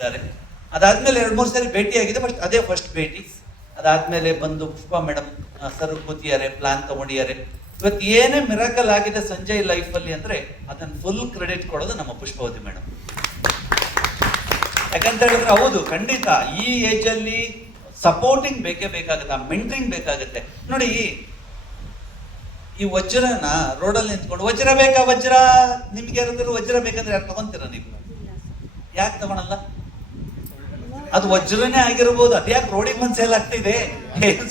ಇದ್ದಾರೆ. ಅದಾದ್ಮೇಲೆ 2-3 ಸಾರಿ ಭೇಟಿ ಆಗಿದೆ, ಬಟ್ ಅದೇ ಫಸ್ಟ್ ಭೇಟಿ. ಅದಾದ್ಮೇಲೆ ಬಂದು ಪುಷ್ಪಾ ಮೇಡಮ್ ಸರ್ ಕೂತಿದ್ದಾರೆ, ಪ್ಲಾನ್ ತಗೊಂಡಿದ್ದಾರೆ. ಇವತ್ತು ಏನೇ ಮಿರಾಕಲ್ ಆಗಿದೆ ಸಂಜಯ್ ಲೈಫ್ ಅಲ್ಲಿ ಅಂದ್ರೆ ಅದನ್ನ ಫುಲ್ ಕ್ರೆಡಿಟ್ ಕೊಡೋದು ನಮ್ಮ ಪುಷ್ಪಾವತಿ ಮೇಡಮ್. ಯಾಕಂತ ಹೇಳಿದ್ರೆ ಹೌದು, ಖಂಡಿತ ಈ ಏಜ್ ಅಲ್ಲಿ ಸಪೋರ್ಟಿಂಗ್ ಬೇಕೇ ಬೇಕಾಗುತ್ತೆ, ಆ ಮೆಂಟ್ರಿಂಗ್ ಬೇಕಾಗುತ್ತೆ. ನೋಡಿ, ಈ ವಜ್ರನ ರೋಡಲ್ಲಿ ನಿಂತ್ಕೊಂಡು ವಜ್ರ ಬೇಕಾ ವಜ್ರ, ನಿಮ್ಗೆ ಯಾರಾದ್ರೂ ವಜ್ರ ಬೇಕಂದ್ರೆ ಯಾರು ತಗೊಂತೀರ ನೀವು? ಯಾಕೆ ತಗೊಳಲ್ಲ? ಅದು ವಜ್ರನೇ ಆಗಿರ್ಬೋದು, ಅದ್ಯಾಕೆ ರೋಡಿಗೆ ಬಂದು ಸೇಲ್ ಆಗ್ತಿದೆ,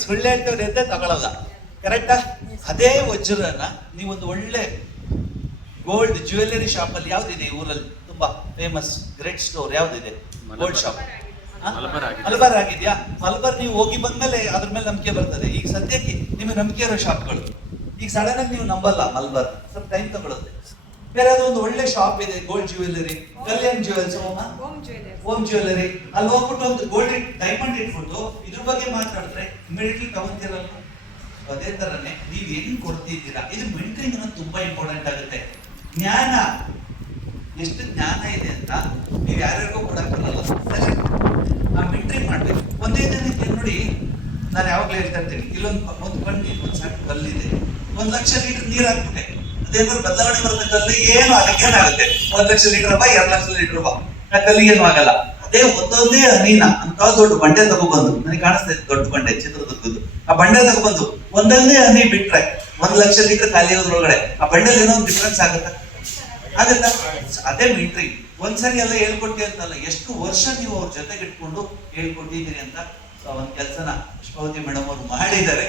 ಸುಳ್ಳು ಹೇಳ್ತೇವ್ರಿ ಅಂತ ತಗೊಳಲ್ಲ. ಕರೆಕ್ಟಾ? ಅದೇ ವಜ್ರನ ನೀವೊಂದು ಒಳ್ಳೆ ಗೋಲ್ಡ್ ಜ್ಯುವೆಲ್ಲರಿ ಶಾಪ್ ಅಲ್ಲಿ ಯಾವ್ದಿದೆ ಈ ಊರಲ್ಲಿ ತುಂಬಾ ಫೇಮಸ್ ಗ್ರೇಟ್ ಸ್ಟೋರ್ ಯಾವ್ದಿದೆ? ಗೋಲ್ಡ್ ಶಾಪ್ ಮಲಬಾರ್ ಆಗಿದ್ಯಾ? ಮಲಬಾರ್ ನೀವು ಹೋಗಿ ಬಂದ್ಮೇಲೆ ಅದ್ರ ಮೇಲೆ ನಂಬಿಕೆ ಬರ್ತದೆ. ಈಗ ಸದ್ಯಕ್ಕೆ ನಿಮಗೆ ನಂಬಿಕೆ ಇರೋ ಶಾಪ್ಗಳು, ಈಗ ಸಡನ್ ಆಗಿ ನೀವು ನಂಬಲ್ಲ, ಮಲಬಾರ್ ಸ್ವಲ್ಪ ಟೈಮ್ ತಗೊಳುತ್ತೆ. ಬೇರೆ ಯಾವ್ದೋ ಒಂದು ಒಳ್ಳೆ ಶಾಪ್ ಇದೆ gold jewellery, Kalyan jewels, Om jewellery, ಅಲ್ಲಿ ಹೋಗ್ಬಿಟ್ಟು ಒಂದು ಗೋಲ್ಡ್ ಡೈಮಂಡ್ ಇಟ್ಬಿಟ್ಟು ಇದ್ರ ಬಗ್ಗೆ ಮಾತಾಡಿದ್ರೆ ಇಮಿಡಿಯೇಟ್ಲಿ ತಗೊಂತೀರಲ್ಲ. ಅದೇ ತರನೇ ನೀವ್ ಏನ್ ಕೊಡ್ತಿದ್ದೀರಾ, ಇದು ಮೆಂಟರಿಂಗ್ ಅನ್ನೋದು ತುಂಬಾ ಇಂಪಾರ್ಟೆಂಟ್ ಆಗುತ್ತೆ. ಜ್ಞಾನ, ಎಷ್ಟು ಜ್ಞಾನ ಇದೆ ಅಂತ ನೀವು ಯಾರ್ಯಾರಿಗೂ ಕೊಡಕ್ ಬರಲ್ಲ, ಆ ಮೆಂಟರಿಂಗ್ ಮಾಡ್ಬೇಕು. ಒಂದೇ ದಿನಕ್ಕೆ ನೋಡಿ, ನಾನು ಯಾವಾಗ್ಲೂ ಹೇಳ್ತಾ ಇರ್ತೀನಿ, ಒಂದು ಕಣ್ಣಿ ಒಂದು ಸಣ್ಣ ಕಲ್ಲಿದೆ, 1 ಲಕ್ಷ ಲೀಟರ್ ನೀರ್ ಹಾಕ್ಬಿಟ್ಟೆ, ಅದೇನಾದ್ರು ಬದಲಾವಣೆ ಬರುತ್ತೆ ಕಲ್ಲು? ಏನು ಅದಕ್ಕೆ ಏನಾಗುತ್ತೆ? 1 ಲಕ್ಷ ಲೀಟರ್ ಬಾ, 2 ಲಕ್ಷ ಲೀಟರ್ ಬಾ, ಆ ಕಲ್ಲಿಗೆ ಏನು ಆಗಲ್ಲ. ಅದೇ ಒಂದೊಂದೇ ಹನಿನ ಅಂತ ದೊಡ್ಡ ಬಂಡೆ ತಗೊಬಂದು, ನನಗೆ ಕಾಣಿಸ್ತಾ ಇತ್ತು ದೊಡ್ಡ ಬಂಡೆ ಚಿತ್ರದುರ್ಗದ್ದು, ಆ ಬಂಡೆ ತಗೊಬಂದು ಒಂದೊಂದೇ ಹನಿ ಬಿಟ್ರೆ 1 ಲಕ್ಷ ಲೀಟರ್ ಖಾಲಿ ಆಗೋದ್ರೊಳಗಡೆ ಆ ಬಂಡೆಲಿ ಏನೋ ಒಂದು ಡಿಫ್ರೆನ್ಸ್ ಆಗುತ್ತಾ? ಅದೇ ಮೆಂಟ್ರಿಂಗ್. ಒಂದ್ಸರಿ ಎಲ್ಲ ಹೇಳ್ಕೊಟ್ಟಿ ಅಂತಲ್ಲ, ಎಷ್ಟು ವರ್ಷ ನೀವು ಅವ್ರ ಜೊತೆಗೆ ಇಟ್ಕೊಂಡು ಹೇಳ್ಕೊಟ್ಟಿದ್ದೀರಿ ಅಂತ. ಒಂದ್ ಕೆಲಸನ ಪುಷ್ಪಾವತಿ ಮೇಡಮ್ ಅವರು ಮಾಡಿದ್ದಾರೆ.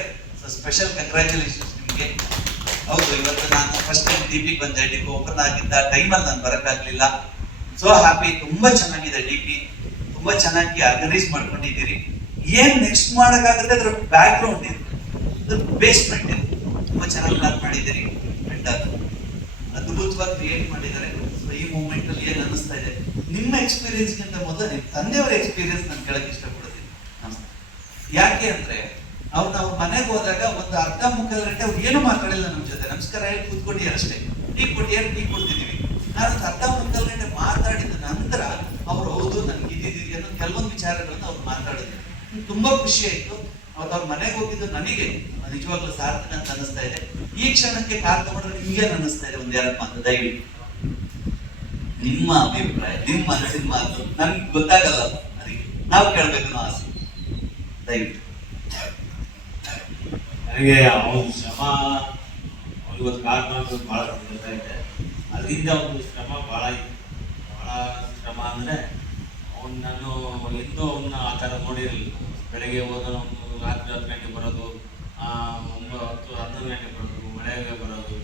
ಸ್ಪೆಷಲ್ ಕಂಗ್ರ್ಯಾಚುಲೇಷನ್ಸ್ ನಿಮ್ಗೆ. ಹೌದು, ಇವತ್ತು ನಾನು ಫಸ್ಟ್ ಟೈಮ್ ಡಿಪಿ ಬಂದೆ, ಡಿಪಿ ಓಪನ್ ಆಗಿದ್ದ ಟೈಮಲ್ಲಿ ನಾನು ಬರಕ್ಕಾಗ್ಲಿಲ್ಲ. ಸೋ ಹ್ಯಾಪಿ, ತುಂಬಾ ಚೆನ್ನಾಗಿದೆ ಡಿಪಿ, ತುಂಬಾ ಚೆನ್ನಾಗಿ ಆರ್ಗನೈಸ್ ಮಾಡ್ಕೊಂಡಿದ್ದೀರಿ. ಏನ್ ನೆಕ್ಸ್ಟ್ ಮಾಡಕ್ಕಾಗುತ್ತೆ ಅದ್ರ ಬ್ಯಾಕ್ ಗ್ರೌಂಡ್ ಇದೆ, ಅದ್ರ ಬೇಸ್ಮೆಂಟ್ ಇದೆ, ತುಂಬಾ ಚೆನ್ನಾಗಿ ಪ್ಲಾನ್ ಮಾಡಿದ್ದೀರಿ. ಅಂಡ್ ಅದ್ಭುತವಾಗಿ ಕ್ರಿಯೇಟ್ ಮಾಡಿದ್ದಾರೆ. ಈ ಮೂಮೆಂಟ್ ಅಲ್ಲಿ ಏನ್ ಅನಿಸ್ತಾ ಇದೆ? ನಿಮ್ಮ ಎಕ್ಸ್ಪೀರಿಯನ್ಸ್ ಗಿಂತ ಮೊದಲು ನಿಮ್ಮ ತಂದೆಯವರ ಎಕ್ಸ್ಪೀರಿಯನ್ಸ್ ನಾನು ಕೇಳಕ್ ಇಷ್ಟಪಡ್ತೀನಿ. ಯಾಕೆ ಅಂದ್ರೆ ಅವ್ರು ನಾವು ಮನೆಗೆ ಹೋದಾಗ ಒಂದು ಅರ್ಧ ಮುಕ್ಕಾಲು ಗಂಟೆ ಅವ್ರು ಏನು ಮಾತಾಡಿಲ್ಲ ನಮ್ಮ ಜೊತೆ, ನಮಸ್ಕಾರ ಹೇಳಿ ಕೂತ್ಕೊಡಿ ಅಷ್ಟೇ, ಟೀ ಕೊಡ್ತಿದ್ದೀವಿ. ನಾನು ಅರ್ಧ ಮುಕ್ಕಾಲು ಗಂಟೆ ಮಾತಾಡಿದ ನಂತರ ಅವ್ರು ಹೌದು ನನ್ಗೆ ಇದ್ದಿದ್ದೀರಿ ಅನ್ನೋ ಕೆಲವೊಂದು ವಿಚಾರಗಳನ್ನ ಅವ್ರು ಮಾತಾಡಿದ್ರು. ತುಂಬಾ ಖುಷಿ ಆಯ್ತು. ಅವ್ರು ಮನೆಗೆ ಹೋಗಿದ್ದು ನನಗೆ ನಿಜವಾಗ್ಲೂ ಸಾರ್ಥಕ ಅಂತ ಅನಿಸ್ತಾ ಇದೆ. ಈ ಕ್ಷಣಕ್ಕೆ ಕಾರ್ ತಗೊಂಡ್ರೆ ನಿಮ್ಗೆ ಅನಿಸ್ತಾ ಇದೆ? ಒಂದ್ 2 ಮಾತು ದಯವಿಟ್ಟು ನಿಮ್ಮ ಅಭಿಪ್ರಾಯ, ನಿಮ್ಮ ಮನಸ್ಸಿನ ಮಾತು ನನ್ಗೆ ಗೊತ್ತಾಗಲ್ಲ, ಅದಕ್ಕೆ ನಾವು ಕೇಳ್ಬೇಕು ಅನ್ನೋ ಆಸೆ. ದಯವಿಟ್ಟು ನನಗೆ ಅವನ ಶ್ರಮ, ಇವತ್ತು ಕಾರ್ ಮಾಡೋದು ಬಹಳ ಗೊತ್ತಾಗಿದೆ. ಅದರಿಂದ ಒಂದು ಶ್ರಮ ಬಹಳ ಶ್ರಮ ಅಂದ್ರೆ ನಾನು ಎಂದೂ ಅವನ್ನ ಆ ಥರ ನೋಡಿರಲಿಲ್ಲ. ಬೆಳಗ್ಗೆ ಹೋದ್ರೆ ಒಂದು ರಾತ್ರಿ 10 ಗಂಟೆಗೆ ಬರೋದು, 9-10-11 ಗಂಟೆಗೆ ಬರೋದು, ಮಳೆಗೆ ಬರೋದು,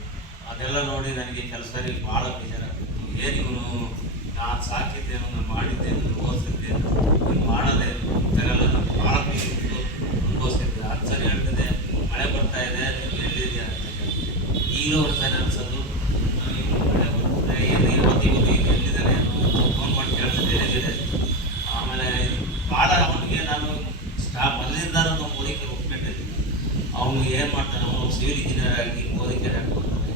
ಅದೆಲ್ಲ ನೋಡಿ ನನಗೆ ಕೆಲಸ ಭಾಳ ಬೇಜಾರಾಗ್ತಿತ್ತು. ಏನು ಇವನು, ನಾನು ಸಾಕಿದ್ದೇನು, ನಾನು ಮಾಡಿದ್ದೇನು, ಓದಿಸಿದ್ದೇನು, ಇವನು ಮಾಡೋದೇ ಇದೆಲ್ಲ ನನಗೆ ಭಾಳ ಬೇಕಿತ್ತು, ಅನುಭವಿಸ್ತಿದ್ದೆ. ಅದು ಸರಿ ಹೇಳ್ತದೆ, ಮಳೆ ಬರ್ತಾ ಇದೆ, ಎಲ್ಲಿದೆಯಾ ಅಂತ ಈಗ ಬರ್ತಾನೆ ಅನ್ಸೋದು. ಮಳೆ ಬರ್ತದೆ, ಇವತ್ತು ಎಲ್ಲಿದ್ದಾನೆ ಫೋನ್ ಮಾಡಿ ಕೇಳ್ತಿದ್ದೆ ಎಲ್ಲಿದೆ. ಆಮೇಲೆ ಭಾಳ ಅವನಿಗೆ ನಾನು ಮೊದಲಿಂದ ನಾವು ಓದಿಕೆ ಒಪ್ಕೊಂಡಿದ್ದೀನಿ. ಅವನು ಏನು ಮಾಡ್ತಾನೆ, ಅವನು ಸಿವಿಲ್ ಇಂಜಿನಿಯರ್ ಆಗಿ ಓದಿಕೆ ಹಾಕ್ಕೊಡ್ತಾನೆ.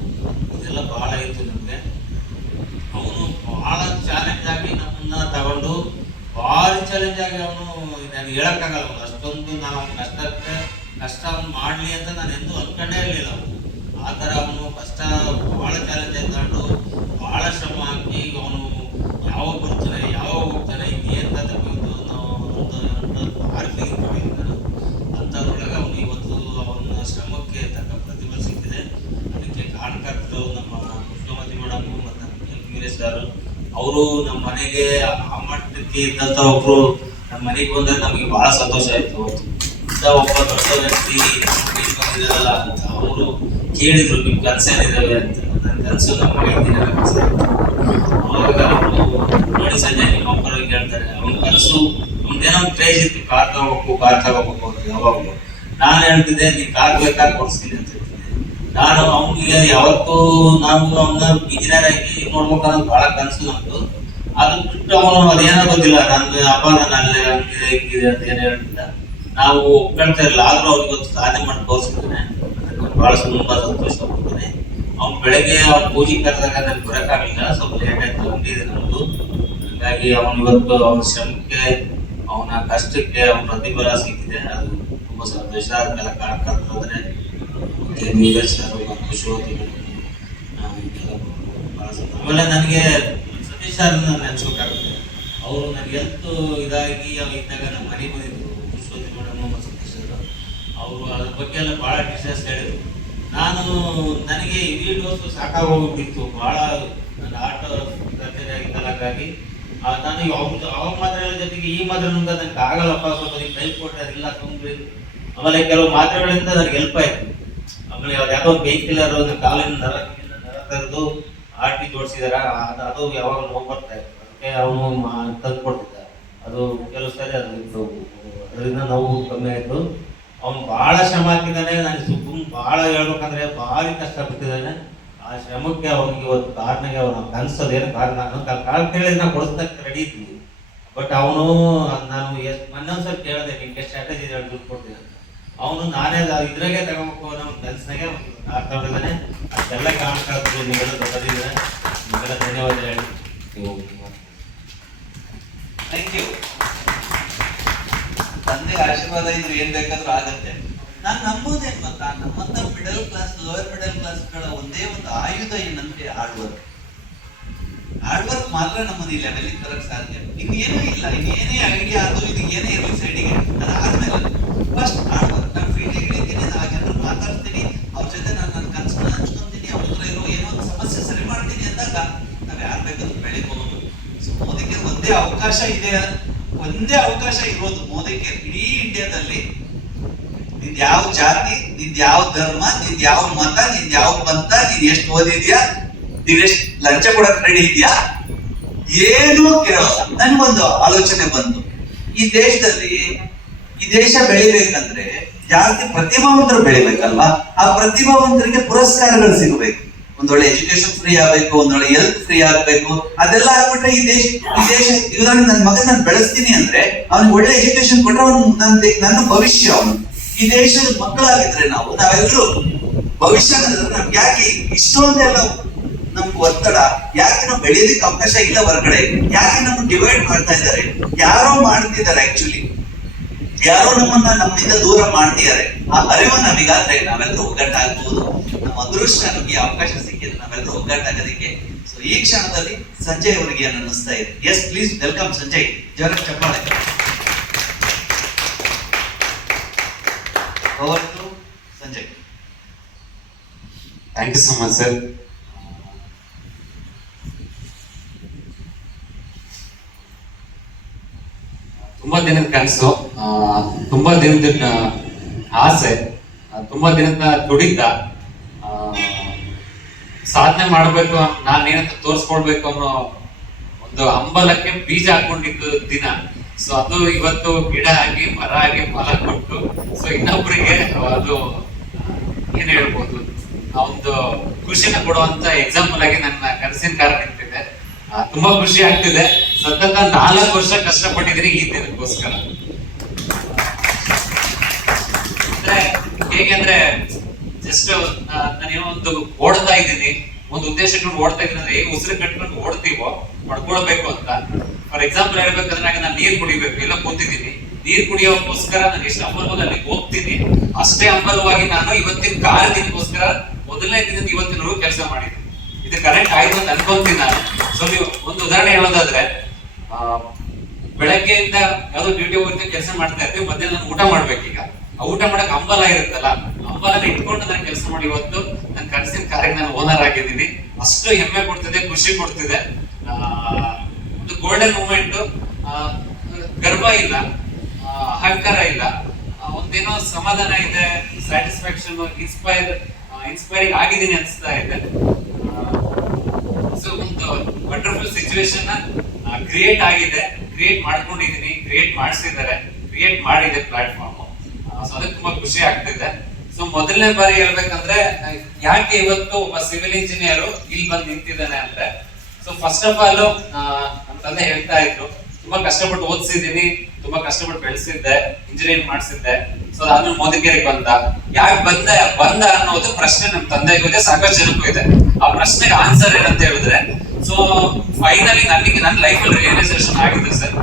ಇದೆಲ್ಲ ಭಾಳ ಇತ್ತು ನಮಗೆ. ಅವನು ಭಾಳ ಚಾಲೆಂಜ್ ಆಗಿ ನಮ್ಮನ್ನ ತಗೊಂಡು ಭಾರಿ ಚಾಲೆಂಜ್ ಆಗಿ ಅವನು, ನಾನು ಹೇಳೋಕ್ಕಾಗಲ್ಲ, ಅಷ್ಟೊಂದು ನಾವು ಕಷ್ಟ ಅವನು ಮಾಡಲಿ ಅಂತ ನಾನು ಎಂದೂ ಅನ್ಕೊಂಡೇ ಇರಲಿಲ್ಲ. ಅವನು ಆ ಥರ ಅವನು ಕಷ್ಟ ಭಾಳ ಚಾಲೆಂಜ್ ಆಗಿ ತಗೊಂಡು ಭಾಳ ಶ್ರಮ ಹಾಕಿ ಅವನು ಯಾವಾಗ ಬರ್ತಾನೆ ಯಾವಾಗ ಹೋಗ್ತಾನೆ ಏನು ಕತೆ ಬಂದು ಭಾರಿ ಫೀಲಿಂಗ್ ಮಾಡಿದ್ದಾನೆ. ಅಂಥದ್ರೊಳಗೆ ಅವನು ಇವತ್ತು ಅವನ ಶ್ರಮಕ್ಕೆ ತಕ್ಕ ಪ್ರತಿಫಲ ಸಿಕ್ಕಿದೆ. ಅದಕ್ಕೆ ಕಾರಣಕರ್ತರು ನಮ್ಮ ಪುಷ್ಪಾವತಿ ಮೇಡಮ್ ಮತ್ತು ವೀರೇಶ್ ಸರ್. ಅವರು ನಮ್ಮ ಮನೆಗೆ ಆ ಮಟ್ಟಕ್ಕೆ ಇದ್ದಂಥ ಒಬ್ಬರು ನಮ್ಮ ಮನೆಗೆ ಬಂದರೆ ನಮಗೆ ಭಾಳ ಸಂತೋಷ ಆಯಿತು. ಇಂಥ ಒಬ್ಬ ದೊಡ್ಡ ವ್ಯಕ್ತಿ ಬಂದಿದ್ದಾರಲ್ಲ ಅಂತ ಅವರು ಕೇಳಿದರು, ನಿಮ್ಮ ಕನಸೇನಿದ್ದಾವೆ ಅಂತ. ನನ್ನ ಕನಸು ನಮ್ಮ ಮನೆಯ ಕನಸು. ಅವಾಗ ಅವರು ನೋಡಿ ಸಂಜೆ ನಿಮ್ಮ ಮಕ್ಕಳಿಗೆ ಕೇಳ್ತಾರೆ, ಅವನ ಕನಸು ಒಂದೇನೋ ಒಂದು ಕ್ರೇಜ್ ಇತ್ತು, ಕಾರ್ ತಗೋಬೇಕು ಅಂತ. ಯಾವಾಗಲೂ ನಾನು ಹೇಳ್ತಿದ್ದೆ, ನೀನು ಕಾರ್ ಬೇಕಾಗಿ ಕೊಡಿಸ್ತೀನಿ ಅಂತ ಹೇಳ್ತಿದ್ದೆ ನಾನು. ಅವನಿಗೆ ಯಾವತ್ತೂ ನಾವು ಅವನ್ನ ಇಂಜಿನಿಯರ್ ಆಗಿ ನೋಡ್ಬೇಕನ್ನೋದು ಭಾಳ ಕನಸು ನಮ್ದು. ಅದು ಬಿಟ್ಟು ಅವನು ಅದೇನೋ ಗೊತ್ತಿಲ್ಲ, ನನ್ನ ಅಪ್ಪ ನಾನು ಅಲ್ಲೇ ಹಂಗಿದೆ ಹಿಂಗಿದೆ ಅಂತ ಏನು ಹೇಳ್ತಿದ್ದ. ನಾವು ಒಪ್ಕೊಳ್ತಾ ಇರಲಿಲ್ಲ, ಆದರೂ ಅವ್ನಿಗೆ ಸಾಧನೆ ಮಾಡಿ ತೋರಿಸಿದ್ದಾನೆ. ಅದಕ್ಕೆ ಭಾಳ ತುಂಬ ಸಂತೋಷ ಪಡ್ತೀನಿ. ಅವ್ನು ಬೆಳಗ್ಗೆ ಅವ್ನು ಪೂಜೆ ಕರೆದಾಗ ನನಗೆ ಬರೋಕ್ಕಾಗಲಿಲ್ಲ, ಸ್ವಲ್ಪ ಲೇಟ್ ಆಯ್ತು, ಅಂಗಡಿ ಇದೆ ನಮ್ಮದು. ಹೀಗಾಗಿ ಅವನು ಇವತ್ತು ಅವನ ಶ್ರಮಕ್ಕೆ, ಅವನ ಕಷ್ಟಕ್ಕೆ ಅವನ ಪ್ರತಿಫಲ ಸಿಕ್ಕಿದೆ. ಅದು ತುಂಬಾ ಸಂತೋಷ. ಅದಕ್ಕೆಲ್ಲ ಕಾರಣಕರ್ತಂದ್ರೆ ನೀರಜ್ ಸರ್ ಮತ್ತು ಶ್ರೋತಿ ಬಹಳ ಸಂತೋಷ. ಆಮೇಲೆ ನನಗೆ ಸತೀಶ್ ಸರ್ ನೆನ್ಸ್ಬೇಕಾಗುತ್ತೆ. ಅವರು ನನಗೆ ಹೆಲ್ತ್ ಇದಾಗಿ ಇದ್ದಾಗ ನಮ್ಮ ಮನೆಗೆ ಬಂದಿದ್ರು ಶ್ರೋತಿ ಮೇಡಮ್ ಮತ್ತು ಸತೀಶ್ ಸರ್. ಅವರು ಅದ್ರ ಬಗ್ಗೆ ಎಲ್ಲ ಭಾಳ ಡಿಸ್ಕಸ್ ಹೇಳಿದ್ರು. ನನಗೆ ಇಡೀ ಡೋಸು ಸಾಕಾಗೋಗ್ಬಿಟ್ಟಿತ್ತು. ಭಾಳ ನನ್ನ ಆಟ ಸರ್ಜರಿ ಆಗಿದ್ದಲ್ಲ, ಹಾಗಾಗಿ ನಾನು ಅವಾಗ ಮಾತ್ರೆಗಳ ಜೊತೆಗೆ ಈ ಮಾತ್ರೆ ನುಂಗ ನನಗೆ ಆಗಲ್ಲಪ್ಪ, ಸ್ವಲ್ಪ ನೀವು ಟೈಮ್ ಕೊಟ್ಟರೆ ಅದೆಲ್ಲ ತುಂಬ್ರಿ. ಆಮೇಲೆ ಕೆಲವು ಮಾತ್ರೆಗಳಿಂದ ನನಗೆ ಹೆಲ್ಪ್ ಆಯ್ತು. ಆಮೇಲೆ ಯಾವುದೋ ಒಂದು ಪೇನ್ ಕಿಲ್ಲರ್ ಕಾಲಿನ ನರ ತೆಗೆದು ಆರ್ಟಿ ಜೋಡಿಸಿದಾರ, ಅದು ಯಾವಾಗ ನೋವು ಬರ್ತಾ ಇತ್ತು. ಅದಕ್ಕೆ ಅವನು ತಂದು ಕೊಡ್ತಿದ್ದ. ಅದು ಕೆಲವು ಸರಿ ಅದು ಅದರಿಂದ ನೋವು ಕಮ್ಮಿ ಆಯಿತು. ಅವ್ನು ಭಾಳ ಶ್ರಮ ಹಾಕಿದ್ದಾನೆ. ನಾನು ಸುಮ್ಮನೆ ಭಾಳ ಹೇಳ್ಬೇಕಂದ್ರೆ ಭಾರಿ ಕಷ್ಟಪಟ್ಟಿದ್ದಾನೆ. ಆ ಶ್ರಮಕ್ಕೆ ಅವನಿಗೆ ಇವತ್ತು ಕಾರಣಗೆ ಅವನ ಕನ್ಸೋದೇನು ಕಾರಣ ಕಾರಣ ಕೇಳಿದ್ರೆ ನಾವು ಕೊಡಿಸ್ದಕ್ಕೆ ರೆಡಿ ಇದ್ವಿ. ಬಟ್ ಅವನು ನಾನು ಮೊನ್ನೊಂದ್ಸರಿ ಕೇಳಿದೆ, ನಿಮ್ಗೆ ಸ್ಟ್ರಾಟಜಿ ದುಡ್ಡು ಕೊಡ್ತೀನಿ ಅಂತ. ಅವನು ನಾನೇ ಇದ್ರಾಗೆ ತಗೋಬೇಕು ಅನ್ನೋ ಒಂದು ಕನಸಿನಾಗೆ ತಗೊಂಡಿದ್ದಾನೆ. ಅದೆಲ್ಲ ಕಾರಣಕ್ಕಾಗ್ತದೆ. ನೀವೆಲ್ಲ ದೊಡ್ಡದಿದ್ರೆ ನಿಮಗೆಲ್ಲ ಧನ್ಯವಾದ ಹೇಳಿ ನೀವು. Thank you. ತಂದೆ ಆಶೀರ್ವಾದ ಇದ್ರೆ ಏನ್ ಬೇಕಾದ್ರೂ ಆಗತ್ತೆ. ನಾನು ನಂಬೋದೇನ್ ಗೊತ್ತಾ, ನಮ್ಮಂತ ಮಿಡಲ್ ಕ್ಲಾಸ್, ಲೋವರ್ ಮಿಡಲ್ ಕ್ಲಾಸ್ಗಳ ಒಂದೇ ಒಂದು ಆಯುಧ ಏನಂದ್ರೆ ಹಾರ್ಡ್ ವರ್ಕ್. ಹಾರ್ಡ್ ವರ್ಕ್ ಮಾತ್ರ ನಮ್ಮದು ಈ ಲೆವೆಲ್ಗೆ ತರಕ್ ಸಾಧ್ಯ. ಇನ್ನೇನೂ ಇಲ್ಲ, ಇನ್ನೇನೇ ಐಡಿಯಾ ಅದು ಇದು ಏನೇ ಇರಲಿ ಸೈಡಿಗೆ, ಅದಾದ್ಮೇಲೆ ಫಸ್ಟ್ ಹಾರ್ಡ್ ವರ್ಕ್. ನಾನು ಫೀಲ್ಡಿಗೆ ಇಳಿತೀನಿ, ಆ ಜನರು ಮಾತಾಡ್ತೀನಿ, ಅವ್ರ ಜೊತೆ ನಾನು ನನ್ನ ಕನಸನ್ನ ಹಂಚ್ಕೊಂತೀನಿ, ಅವ್ರ ಹತ್ರ ಇರೋ ಏನೋ ಒಂದು ಸಮಸ್ಯೆ ಸರಿ ಮಾಡ್ತೀನಿ ಅಂದಾಗ ನಾವ್ ಯಾರು ಬೇಕಾದ್ರೂ ಬೆಳಿಬಹುದು. ಸೊ ಮೋದಿಗೆ ಒಂದೇ ಅವಕಾಶ ಇದೆ, ಒಂದೇ ಅವಕಾಶ ಇರೋದು ಮೋದಿಗೆ ಇಡೀ ಇಂಡಿಯಾದಲ್ಲಿ. ನಿಂದ ಯಾವ ಜಾತಿ, ನಿಂದ ಯಾವ ಧರ್ಮ, ನಿಂದ ಯಾವ ಮತ, ನಿಂದ ಯಾವ ಪಂಥ, ನೀನ್ ಎಷ್ಟು ಓದಿದ್ಯಾ, ನೀನ್ ಎಷ್ಟು ಲಂಚ ಕೊಡಕ್ ರೆಡಿ ಇದೆಯಾ, ಏನೂ ಕೇಳಲ್ಲ. ನನ್ಗೊಂದು ಆಲೋಚನೆ ಬಂತು, ಈ ದೇಶದಲ್ಲಿ ಈ ದೇಶ ಬೆಳಿಬೇಕಂದ್ರೆ ಜಾಸ್ತಿ ಪ್ರತಿಭಾವಂತರು ಬೆಳಿಬೇಕಲ್ವಾ? ಆ ಪ್ರತಿಭಾವಂತರಿಗೆ ಪುರಸ್ಕಾರಗಳು ಸಿಗಬೇಕು. ಒಂದೊಳ್ಳೆ ಎಜುಕೇಶನ್ ಫ್ರೀ ಆಗ್ಬೇಕು, ಒಂದೊಳ್ಳೆ ಹೆಲ್ತ್ ಫ್ರೀ ಆಗ್ಬೇಕು. ಅದೆಲ್ಲ ಆಗ್ಬಿಟ್ರೆ ಈ ದೇಶ ಉದಾಹರಣೆ ನನ್ನ ಮಗನ್ ನಾನು ಬೆಳೆಸ್ತೀನಿ ಅಂದ್ರೆ ಅವ್ನಿಗೆ ಒಳ್ಳೆ ಎಜುಕೇಶನ್ ಕೊಟ್ರೆ ಅವ್ನು ನನ್ನ ಭವಿಷ್ಯ. ಅವನು ಈ ದೇಶದ ಮಕ್ಕಳಾಗಿದ್ರೆ ನಾವೆಲ್ಲರೂ ಭವಿಷ್ಯ ನಮ್ಗೆ ಯಾಕೆ ಇಷ್ಟೊಂದೆಲ್ಲ ನಮ್ಗೆ ಒತ್ತಡ, ಯಾಕೆ ನಾವು ಬೆಳೆಯೋದಕ್ಕೆ ಅವಕಾಶ ಇಲ್ಲ ಹೊರಗಡೆ, ಯಾಕೆ ನಮ್ಗೆ ಡಿವೈಡ್ ಮಾಡ್ತಾ ಇದ್ದಾರೆ? ಯಾರೋ ಮಾಡ್ತಿದ್ದಾರೆ, ಆಕ್ಚುಲಿ ಯಾರೋ ನಮ್ಮಿಂದ ದೂರ ಮಾಡ್ತಿದ್ದಾರೆ. ಆ ಅರಿವು ನಮಗಾದ್ರೆ ನಾವೆಲ್ಲರೂ ಒಗ್ಗಟ್ಟಾಗ್ಬಹುದು. ನಮ್ಮ ಅದೃಷ್ಟ ನಮ್ಗೆ ಅವಕಾಶ ಸಿಕ್ಕಿದ್ರೆ ನಾವೆಲ್ಲರೂ ಒಗ್ಗಟ್ಟಾಗೋದಕ್ಕೆ. ಸೊ ಈ ಕ್ಷಣದಲ್ಲಿ ಸಂಜಯ್ ಅವರಿಗೆ ಏನು ಅನ್ನಿಸ್ತಾ ಇದೆ? Yes please welcome Sanjay. ಜೋರ ಚಪ್ಪಾಳೆ. Over to Sanjay. Thank you so much sir. ತುಂಬಾ ದಿನದ ಕನಸು, ತುಂಬಾ ದಿನದ ಆಸೆ, ತುಂಬಾ ದಿನದ ತುಡಿತ, ಸಾಧನೆ ಮಾಡಬೇಕು, ನಾನೇನಂತ ತೋರಿಸ್ಕೊಳ್ಬೇಕು ಅನ್ನೋ ಒಂದು ಹಂಬಲಕ್ಕೆ ಬೀಜ ಹಾಕೊಂಡಿದ್ದು ದಿನ. ಸೊ ಅದು ಇವತ್ತು ಗಿಡ ಆಗಿ ಮರ ಆಗಿ ಫಲ ಕೊಟ್ಟು, ಸೊ ಇನ್ನೊಬ್ಬರಿಗೆ ಅದು ಏನ್ ಹೇಳ್ಬೋದು, ಆ ಒಂದು ಖುಷಿನ ಕೊಡುವಂತ ಎಕ್ಸಾಂಪಲ್ ಆಗಿ ನನ್ನ ಕನಸಿನ ಕಾರ ನಿಂತಿದೆ. ತುಂಬಾ ಖುಷಿ ಆಗ್ತಿದೆ. ಸತತ 4 ವರ್ಷ ಕಷ್ಟಪಟ್ಟಿದ್ದೀನಿ ಈ ದಿನಕ್ಕೋಸ್ಕರ. ಅಂದ್ರೆ ಹೇಗೆಂದ್ರೆ ಜಸ್ಟ್ ನಾನೇನೋ ಒಂದು ಓಡ್ತಾ ಇದ್ದೀನಿ, ಒಂದು ಉದ್ದೇಶ ಇಟ್ಕೊಂಡು ಓಡ್ತಾ ಇದ್ದೀನಿ ಅಂದ್ರೆ ಹೇಗೆ ಉಸಿರು ಕಟ್ಕೊಂಡು ಓಡ್ತೀವೋ ಪಡ್ಕೊಳ್ಬೇಕು ಅಂತ. ಫಾರ್ ಎಕ್ಸಾಂಪಲ್ ಹೇಳ್ಬೇಕಂದ್ರೆ ನಾನು ನೀರ್ ಕುಡಿಬೇಕು, ಎಲ್ಲ ಕೂತಿದ್ದೀನಿ, ನೀರ್ ಕುಡಿಯೋಕ್ಕೋಸ್ಕರ ನಾನು ಎಷ್ಟು ಹಂಬಲವಾಗಿ ಅಲ್ಲಿಗೆ ಹೋಗ್ತೀನಿ, ಅಷ್ಟೇ ಹಂಬಲವಾಗಿ ನಾನು ಇವತ್ತಿನ ದಿನಕ್ಕೋಸ್ಕರ ಮೊದಲನೇ ದಿನದ ಇವತ್ತಿನವರೆಗೂ ಕೆಲಸ ಮಾಡಿದ್ದೀನಿ. ಇದು ಕರೆಕ್ಟ್ ಆಯ್ತು ಅಂತ ಅನ್ಕೊಂತೀನಿ ನಾನು. ಸೊ ನೀವು ಒಂದು ಉದಾಹರಣೆ ಹೇಳೋದಾದ್ರೆ, ಬೆಳಗ್ಗೆಯಿಂದ ಯಾವ್ದೋ ಡ್ಯೂಟಿ ಹೋಗಿ ಕೆಲಸ ಮಾಡ್ತಾ ಇರ್ತೀವಿ, ಮಧ್ಯಾಹ್ನ ನಾನು ಊಟ ಮಾಡ್ಬೇಕೀಗ. ಆ ಊಟ ಮಾಡಕ್ ಹಂಬಲ ಇರುತ್ತಲ್ಲ, ಹಂಬಲನ ಇಟ್ಕೊಂಡು ನಾನು ಕೆಲಸ ಮಾಡಿ ಇವತ್ತು ನನ್ನ ಕನಸಿನ ಕಾರ್ಯಕ್ಕೆ ನಾನು ಓನರ್ ಆಗಿದ್ದೀನಿ. ಅಷ್ಟು ಹೆಮ್ಮೆ ಕೊಡ್ತಿದೆ, ಖುಷಿ ಕೊಡ್ತಿದೆ. ಒಂದು ಗೋಲ್ಡನ್ ಮೂಮೆಂಟ್. ಗರ್ವ ಇಲ್ಲ, ಅಹಂಕಾರ ಇಲ್ಲ, ಒಂದೇನೋ ಸಮಾಧಾನ ಇದೆ, ಸ್ಯಾಟಿಸ್ಫ್ಯಾಕ್ಷನ್, ಇನ್ಸ್ಪೈರಿಂಗ್ ಆಗಿದ್ದೀನಿ ಅನಿಸ್ತಾ ಇದೆ. ಸೊ ಒಂದು ವಂಡರ್ಫುಲ್ ಸಿಚುವೇಶನ್ ಕ್ರಿಯೇಟ್ ಆಗಿದೆ, ಕ್ರಿಯೇಟ್ ಮಾಡ್ಕೊಂಡಿದ್ದೀನಿ, ಕ್ರಿಯೇಟ್ ಮಾಡಿಸಿದ್ದಾರೆ, ಕ್ರಿಯೇಟ್ ಮಾಡಿದೆ ಪ್ಲಾಟ್ಫಾರ್ಮ್. ಸೊ ಅದಕ್ಕೆ ತುಂಬಾ ಖುಷಿ ಆಗ್ತಿದೆ. ಸೊ ಮೊದಲನೇ ಬಾರಿ ಹೇಳ್ಬೇಕಂದ್ರೆ, ಯಾಕೆ ಇವತ್ತು ಒಬ್ಬ ಸಿವಿಲ್ ಇಂಜಿನಿಯರ್ ಇಲ್ಲಿ ಬಂದು ನಿಂತಿದ್ದಾನೆ ಅಂದ್ರೆ, ಸೊ ಫಸ್ಟ್ ಆಫ್ ಆಲ್ ನಮ್ಮ ತಂದೆ ಹೇಳ್ತಾ ಇದ್ರು, ತುಂಬಾ ಕಷ್ಟಪಟ್ಟು ಓದಿಸಿದ್ದೀನಿ, ತುಂಬಾ ಕಷ್ಟಪಟ್ಟು ಬೆಳೆಸಿದ್ದೆ, ಇಂಜಿನಿಯರಿಂಗ್ ಮಾಡಿಸಿದ್ದೆ. ಸೊ ಅದಾದ್ಮೇಲೆ ಮೋದಿಕೇರಿಗೆ ಯಾಕೆ ಬಂದ ಅನ್ನೋದು ಪ್ರಶ್ನೆ ನಮ್ಮ ತಂದೆಗೂ ಇದೆ, ಸಾಕಷ್ಟು ಜನಕ್ಕೂ ಇದೆ. ಆ ಪ್ರಶ್ನೆಗೆ ಆನ್ಸರ್ ಏನಂತ ಹೇಳಿದ್ರೆ, ಸೊ ಫೈನಲಿ ನನಗೆ ನನ್ನ ಲೈಫಲ್ಲಿ ರಿಯಲೈಸೇಷನ್ ಆಗಿದೆ ಸರ್,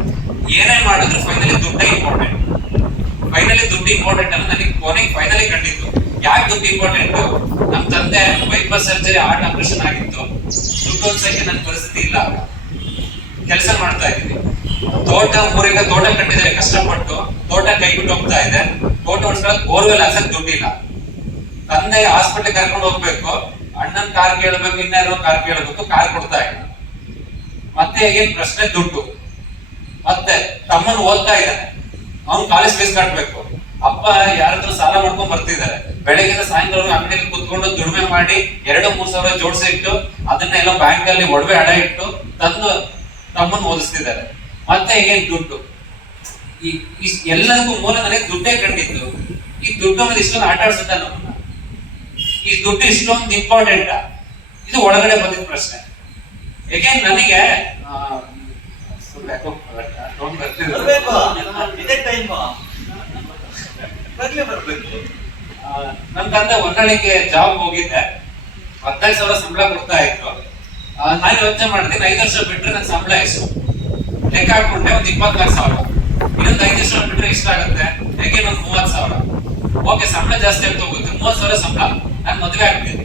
ಏನೇ ಮಾಡಿದ್ರು ಫೈನಲಿ ದುಡ್ಡೇ ಇಂಪಾರ್ಟೆಂಟ್. ಫೈನಲಿ ದುಡ್ಡು ಇಂಪಾರ್ಟೆಂಟ್ ಅಂತ ನನಗೆ ಕೊನೆಗೆ ಫೈನಲಿ ಕಂಡಿತ್ತು. ಯಾಕೆ ದುಡ್ಡು ಇಂಪಾರ್ಟೆಂಟ್? ನಮ್ಮ ತಂದೆ ಬೈಪಾಸ್ ಸರ್ಜರಿ ಹಾರ್ಟ್ ಆಪರೇಷನ್ ಆಗಿತ್ತು, ದುಡ್ಡು ಹೊಂದ್ಸಕ್ಕೆ ನನ್ನ ಪರಿಸ್ಥಿತಿ ಇಲ್ಲ. ಕೆಲಸ ಮಾಡ್ತಾ ಇದ್ದೀನಿ, ತೋಟ ಊರಿಗೆ ತೋಟ ಕಟ್ಟಿದರೆ ಕಷ್ಟಪಟ್ಟು ತೋಟ ಕೈ ಬಿಟ್ಟು ಹೋಗ್ತಾ ಇದೆ. ತೋಟ ಹೊಡ್ಸ್ಕೊಳ್ಳೋಕೆ ಬೋರ್ವೆಲ್ ಹಾಕ್ಸಕ್ ದುಡ್ಡಿಲ್ಲ. ತಂದೆ ಹಾಸ್ಪಿಟಲ್ ಕರ್ಕೊಂಡು ಹೋಗ್ಬೇಕು, ಅಣ್ಣನ್ ಕಾರ್ ಕೇಳಬೇಕು, ಇನ್ಯಾರೋ ಕಾರ್ ಕೇಳಬೇಕು, ಕಾರ್ ಕೊಡ್ತಾ ಇಲ್ಲ. ಮತ್ತೆ ಏನ್ ಪ್ರಶ್ನೆ? ದುಡ್ಡು. ಮತ್ತೆ ತಮ್ಮನ್ ಓದ್ತಾ ಇದ್ದಾನೆ, ಅವ್ನು ಕಾಲೇಜ್ ಫೀಸ್ ಕಟ್ಬೇಕು. ಅಪ್ಪ ಯಾರಾದ್ರೂ ಸಾಲ ಮಾಡ್ಕೊಂಡ್ ಬರ್ತಿದ್ದಾರೆ, ಬೆಳಗಿನ ಸಾಯಂಕಾಲ ಅಂಗಡಿಯಲ್ಲಿ ಕುತ್ಕೊಂಡು ದುಡಿಮೆ ಮಾಡಿ 2-3 ಸಾವಿರ ಜೋಡಿಸಿ ಇಟ್ಟು ಅದನ್ನೆಲ್ಲ ಬ್ಯಾಂಕ್ ಅಲ್ಲಿ ಒಡವೆ ಅಡ ಇಟ್ಟು ತಂದು ತಮ್ಮನ್ ಓದಿಸ್ತಿದ್ದಾರೆ. ಮತ್ತೆ ಏನ್ ದುಡ್ಡು? ಈ ಎಲ್ಲದಕ್ಕೂ ಮೂಲ ನನಗೆ ದುಡ್ಡೇ ಕಂಡಿತ್ತು. ಈ ದುಡ್ಡು ಅನ್ನೋದು ಇಷ್ಟೊಂದು ಆಟ ಆಡ್ಸುತ್ತೆ ನಮ್ಮನ್ನ. ಈ ದುಡ್ಡು ಇಷ್ಟೊಂದು ಇಂಪಾರ್ಟೆಂಟ್? ಇದು ಒಳಗಡೆ ಬಂದಿದ್ದ ಪ್ರಶ್ನೆ. ಯಾಕೆ ನನಗೆ ನಮ್ ತಂದೆ ಹೊರಗಡೆಗೆ ಜಾಬ್ ಹೋಗಿದ್ದೆ, 15,000 ಸಂಬಳ ಕೊಡ್ತಾ ಇದ್ರು. ನಾನು ಯೋಚನೆ ಮಾಡಿದ್ದೀನಿ, 5 ವರ್ಷ ಬಿಟ್ರೆ ನನ್ನ ಸಂಬಳ ಎಷ್ಟು ಲೆಕ್ಕ ಹಾಕೊಂಡೆ, ಒಂದು 24,000. ಇನ್ನೊಂದು 5 ವರ್ಷ ಬಿಟ್ರೆ ಇಷ್ಟ ಆಗುತ್ತೆ, ಯಾಕೆ ಒಂದು 30,000. ಓಕೆ, ಸಂಬಳ ಜಾಸ್ತಿ ಆಗ್ತಾ ಹೋಗುತ್ತೆ, 30,000 ಸಂಬಳ. ನಾನು ಮದುವೆ ಆಗ್ತೀನಿ,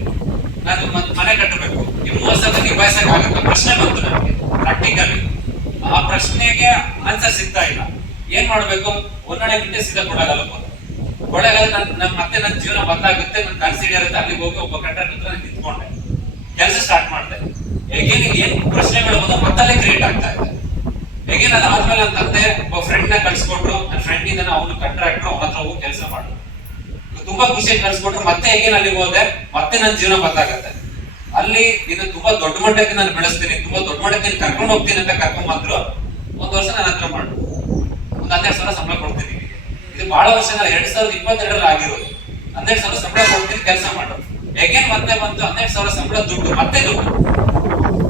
ನಾನು ಮನೆ ಕಟ್ಟಬೇಕು, ಈ 30,000 ನಿಭಾಯಿಸಕ್ ಆಗುತ್ತೆ? ಪ್ರಶ್ನೆ ಬಂತು ನನಗೆ ಪ್ರಾಕ್ಟಿಕಲಿ. ಆ ಪ್ರಶ್ನೆಗೆ ಆನ್ಸರ್ ಸಿಗ್ತಾ ಇಲ್ಲ. ಏನ್ ಮಾಡ್ಬೇಕು? ಹೊರಗಡೆ ಬಿಟ್ಟೆ ಸೀದಾ ಕೊಡಗಲ್ಲ ಮತ್ತೆ ನನ್ನ ಜೀವನ ಬದಲಾಗುತ್ತೆ, ನನ್ನ ಕನ್ಸಿಡರ್ ಇರುತ್ತೆ. ಅಲ್ಲಿಗೆ ಹೋಗಿ ಒಬ್ಬ ಕಂಟ್ರಾಕ್ಟರ್ ಹತ್ರ ನಾನು ನಿಂತ್ಕೊಂಡೆ, ಕೆಲಸ ಸ್ಟಾರ್ಟ್ ಮಾಡಿದೆ. ಹೇಗೇನು ಏನ್ ಪ್ರಶ್ನೆಗಳು ಬಂದು ಮತ್ತಲ್ಲೇ ಕ್ರಿಯೇಟ್ ಆಗ್ತಾ ಇದೆ. ಹೇಗೆ ನಾನು ಆದ್ಮೇಲೆ ನನ್ನ ತಂದೆ ಒಬ್ಬ ಫ್ರೆಂಡ್ ನ ಕಳ್ಸಿಕೊಟ್ರು, ನನ್ನ ಫ್ರೆಂಡ್ ಇಂದ ಅವನು ಕಂಟ್ರಾಕ್ಟರ್, ಅವನ ಹತ್ರ ಹೋಗಿ ಕೆಲಸ ಮಾಡು, ತುಂಬಾ ಖುಷಿಯಾಗಿ ಕಳ್ಸಿಕೊಟ್ರು. ಮತ್ತೆ ಹೇಗೇನು ಅಲ್ಲಿಗೆ ಹೋದೆ, ಮತ್ತೆ ನನ್ನ ಜೀವನ ಬದಲಾಗತ್ತೆ. ಅಲ್ಲಿ ನಿನ್ನ ತುಂಬಾ ದೊಡ್ಡ ಮಟ್ಟಕ್ಕೆ ನಾನು ಬೆಳೆಸ್ತೀನಿ, ತುಂಬಾ ದೊಡ್ಡ ಮಟ್ಟಕ್ಕೆ ನೀನು ಕರ್ಕೊಂಡು ಹೋಗ್ತೀನಿ ಅಂತ ಕರ್ಕೊಂಡ್ ಬಂದ್ರು. 1 ವರ್ಷ ನನ್ನ ಹತ್ರ ಮಾಡು, ಒಂದು 12,000 ಸಂಬಳ ಕೊಡ್ತೀನಿ. ಇದು ಬಹಳ ವರ್ಷ, 2022 ಆಗಿರೋದು. 12,000 ಸಂಬಳ ಕೊಡ್ತೀನಿ, ಕೆಲಸ ಮಾಡು. ಹೇಗೇನ್ ಮತ್ತೆ ಬಂತು 12,000 ಸಂಬಳ, ದುಡ್ಡು, ಮತ್ತೆ ದುಡ್ಡು.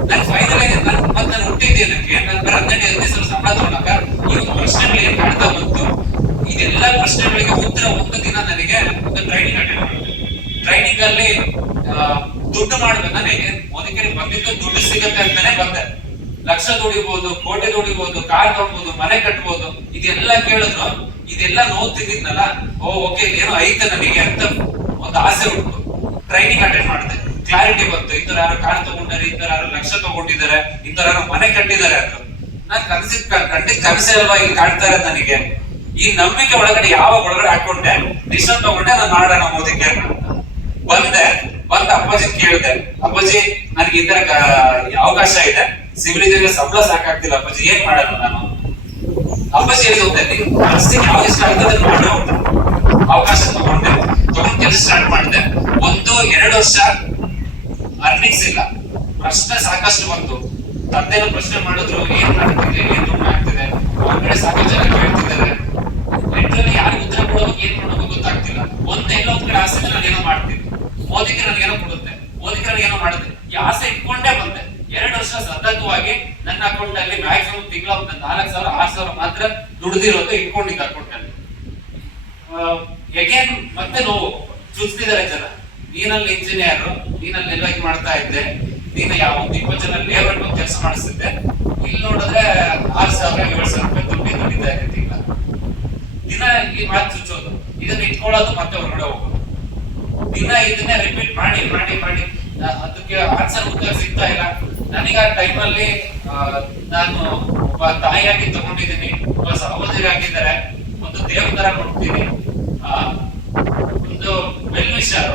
ನಾನು ಫೈನಲಿ ನಾನು ಹುಟ್ಟಿದ್ದೇನಕ್ಕೆ ನಾನು ಬರೀ 15,000 ಸಂಬಳ ತಗೊಳಕ ಈ ಒಂದು ಪ್ರಶ್ನೆಗಳು ಏನ್ ಕಾಡ್ತಾ ಬಂತು. ಇದೆಲ್ಲ ಪ್ರಶ್ನೆಗಳಿಗೆ ಉತ್ತರ ಒಂದು ದಿನ ನನಗೆ ಒಂದು ಟ್ರೈನಿಂಗ್ ಅಟೆಂಡ್ ಮಾಡಿದೆ. ಟ್ರೈನಿಂಗ್ ಅಲ್ಲಿ ದುಡ್ಡು ಮಾಡ್ಬೇಕು. ನನಗೆ ಮೋದಿಕೇರಿ ಬಂದಿದ್ದು ದುಡ್ಡು ಸಿಗುತ್ತೆ ಅಂತಾನೆ ಬಂದೆ. ಲಕ್ಷ ದುಡಿಬಹುದು, ಕೋಟಿ ದುಡಿಬಹುದು, ಕಾರ್ ತಗೊಳ್ಬಹುದು, ಮನೆ ಕಟ್ಬಹುದು, ಇದೆಲ್ಲ ಕೇಳಿದ್ರು. ಇದೆಲ್ಲ ನೋವು ತಿಂದಿದ್ನಲ್ಲ, ಓಕೆ ಏನೋ ಐತೆ ನನಗೆ ಅಂತ ಒಂದು ಆಸೆ ಉಂಟು. ಟ್ರೈನಿಂಗ್ ಅಟೆಂಡ್ ಮಾಡಿದೆ, ಕ್ಲಾರಿಟಿ ಬಂತು. ಇಂಥವ್ರು ಯಾರು ಕಾರ್ ತಗೊಂಡಿದ್ದಾರೆ, ಇಂಥವ್ರು ಯಾರು ಲಕ್ಷ ತಗೊಂಡಿದ್ದಾರೆ, ಇಂಥವ್ರು ಯಾರು ಮನೆ ಕಟ್ಟಿದ್ದಾರೆ ಅಂತ. ನಾನು ಖಂಡಿತ ಕನಸೇ ಅಲ್ವಾ ಇಲ್ಲಿ ಕಾಣ್ತಾ ಇರೋದು ನನಗೆ. ಈ ನಂಬಿಕೆ ಒಳಗಡೆ ಒಳಗಡೆ ಹಾಕೊಂಡೆ, ಡಿಸಿಷನ್ ತಗೊಂಡೆ, ನಾನು ಮಾಡೋಣ ಮೋದಿಕೇರ್ ಬಂದ ಅಪ್ಪಾಜಿ ಕೇಳಿದೆ, ಅಪ್ಪಾಜಿ ನನಗೆ ಈ ತರ ಅವಕಾಶ ಇದೆ, ಸಿವಿಲ್ ಇಂಜಿನಿಯರ್ ಸಂಬಳ ಸಾಕಾಗ್ತಿಲ್ಲ ಅಪ್ಪಾಜಿ, ಏನ್ ಮಾಡೋಣ ನಾನು? ಅಪ್ಪಾಜಿ ಹೇಳಿದೆ, ಯಾವ್ದು ಇಷ್ಟ ಆಗ್ತದೆ ಮಾಡೋ ಅವಕಾಶ ತಗೊಂಡ್ ಕೆಲಸ ಸ್ಟಾರ್ಟ್ ಮಾಡಿದೆ. 1-2 ವರ್ಷ ಅರ್ನಿಂಗ್ಸ್ ಇಲ್ಲ, ಪ್ರಶ್ನೆ ಸಾಕಷ್ಟು ಬಂತು. ತಂದೆನ ಪ್ರಶ್ನೆ ಮಾಡಿದ್ರು, ಏನ್ ಮಾಡ್ತಿದೆ, ಏನ್ ಆಗ್ತಿದೆ, ಅವ್ರ ಕಡೆ ಸಾಕಷ್ಟು ಜನ ಕೇಳ್ತಿದ್ದಾರೆ. ಲಿಟ್ರಲಿ ಯಾರು ಉತ್ತರ ಕೊಡೋಕೆ ಏನ್ ಮಾಡೋದು ಗೊತ್ತಾಗ್ತಿಲ್ಲ. ಎಲ್ಲೋ ಒಂದ್ ಕಡೆ ಆಸೆ ನಾನು ಏನೋ ಮಾಡ್ತೀನಿ, ಮೋದಿಗೆ ನನಗೇನೋ ಕೊಡುತ್ತೆ, ಮೋದಿಗೆ ನನಗೇನೋ ಮಾಡುತ್ತೆ, ಈ ಆಸೆ ಇಟ್ಕೊಂಡೇ ಬಂದೆ. 2 ವರ್ಷ ಸತತವಾಗಿ ನನ್ನ ಅಕೌಂಟ್ ಅಲ್ಲಿ ಮ್ಯಾಕ್ಸಿಮಮ್ ತಿಂಗಳ 4,000-6,000 ಮಾತ್ರ ದುಡ್ದಿರೋದು ಇಟ್ಕೊಂಡಿದ್ದ ಅಕೌಂಟ್ ಅಲ್ಲಿ. ಎಗೇನ್ ಮತ್ತೆ ನೋವು ಚುಚ್ತಿದ್ದಾರೆ ಜನ. ನೀನಲ್ಲಿ ಇಂಜಿನಿಯರ್, ನೀನಲ್ಲಿ ನಿರ್ವಹಣೆ ಮಾಡ್ತಾ ಇದ್ದೆ, ನೀನು ಯಾವ 20 ಜನ ಲೇಬರ್ ಕೆಲಸ ಮಾಡಿಸ್ತಿದ್ದೆ, ಇಲ್ಲಿ ನೋಡಿದ್ರೆ 6,000-7,000 ರೂಪಾಯಿ ದುಡಿತಾ ಇದೆ ತಿಂಗಳ. ದಿನ ಈ ಮಾತು ಚುಚ್ಚೋದು, ಇದನ್ನ ಇಟ್ಕೊಳ್ಳೋದು, ಮತ್ತೆ ಹೊರಗಡೆ ಹೋಗೋದು. ದಿನ ಇದನ್ನೇ ರಿಪೀಟ್ ಮಾಡಿ ಮಾಡಿ ಮಾಡಿ ಅದಕ್ಕೆ ಆನ್ಸರ್ ಉತ್ತರ ಸಿಗ್ತಾ ಇಲ್ಲ. ನನಗೆ ಆ ಟೈಮಲ್ಲಿ ನಾನು ಒಬ್ಬ ತಾಯಿಯಾಗಿ ತಗೊಂಡಿದ್ದೀನಿ, ಒಬ್ಬ ಸಹೋದರಿ ಆಗಿದ್ದಾರೆ, ಒಂದು ದೇವ್ರ ತರ ಕೊಡ್ತೀನಿ, ಒಂದು ವೆಲ್ ವಿಶರ್,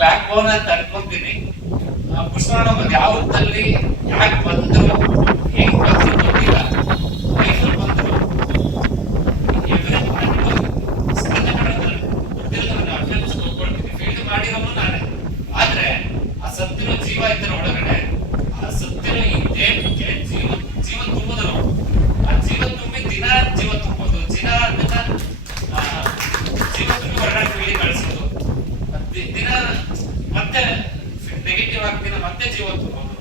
ಬ್ಯಾಕ್ ಬೋನ್ ಅಂತ ಅನ್ಕೊಂತೀನಿ. ಪುಷ್ಪಣ ಯಾವ ಹೊತ್ತಲ್ಲಿ ಯಾಕೆ ಬಂದ್ರು, ಹೇಗೆ ಬಂದ್ರು ಗೊತ್ತಿಲ್ಲ, ಲೈಫಲ್ಲಿ ಬಂದ್ರು. ಫೀಲ್ಡ್ ಮಾಡಿರೋನು ನಾನೇ. ಆದ್ರೆ ಆ ಸತ್ತಿರೋ ಜೀವ ಇದ್ದರೆ ಒಳಗಡೆ, ಆ ಸತ್ತಿರೋ ಜೀವ ತುಂಬೋದು ನಾವು. ಆ ಜೀವ ತುಂಬಿ ದಿನ ಜೀವ ತುಂಬೋದು, ಜೀವ ತುಂಬಿ ಹೊರಗಡೆ ಫೀಲ್ಡ್ ಕಳಿಸೋದು, ದಿನ ಮತ್ತೆ ನೆಗೆಟಿವ್ ಆಗ್ತಿನ ಮತ್ತೆ ಜೀವ ತುಂಬೋದು.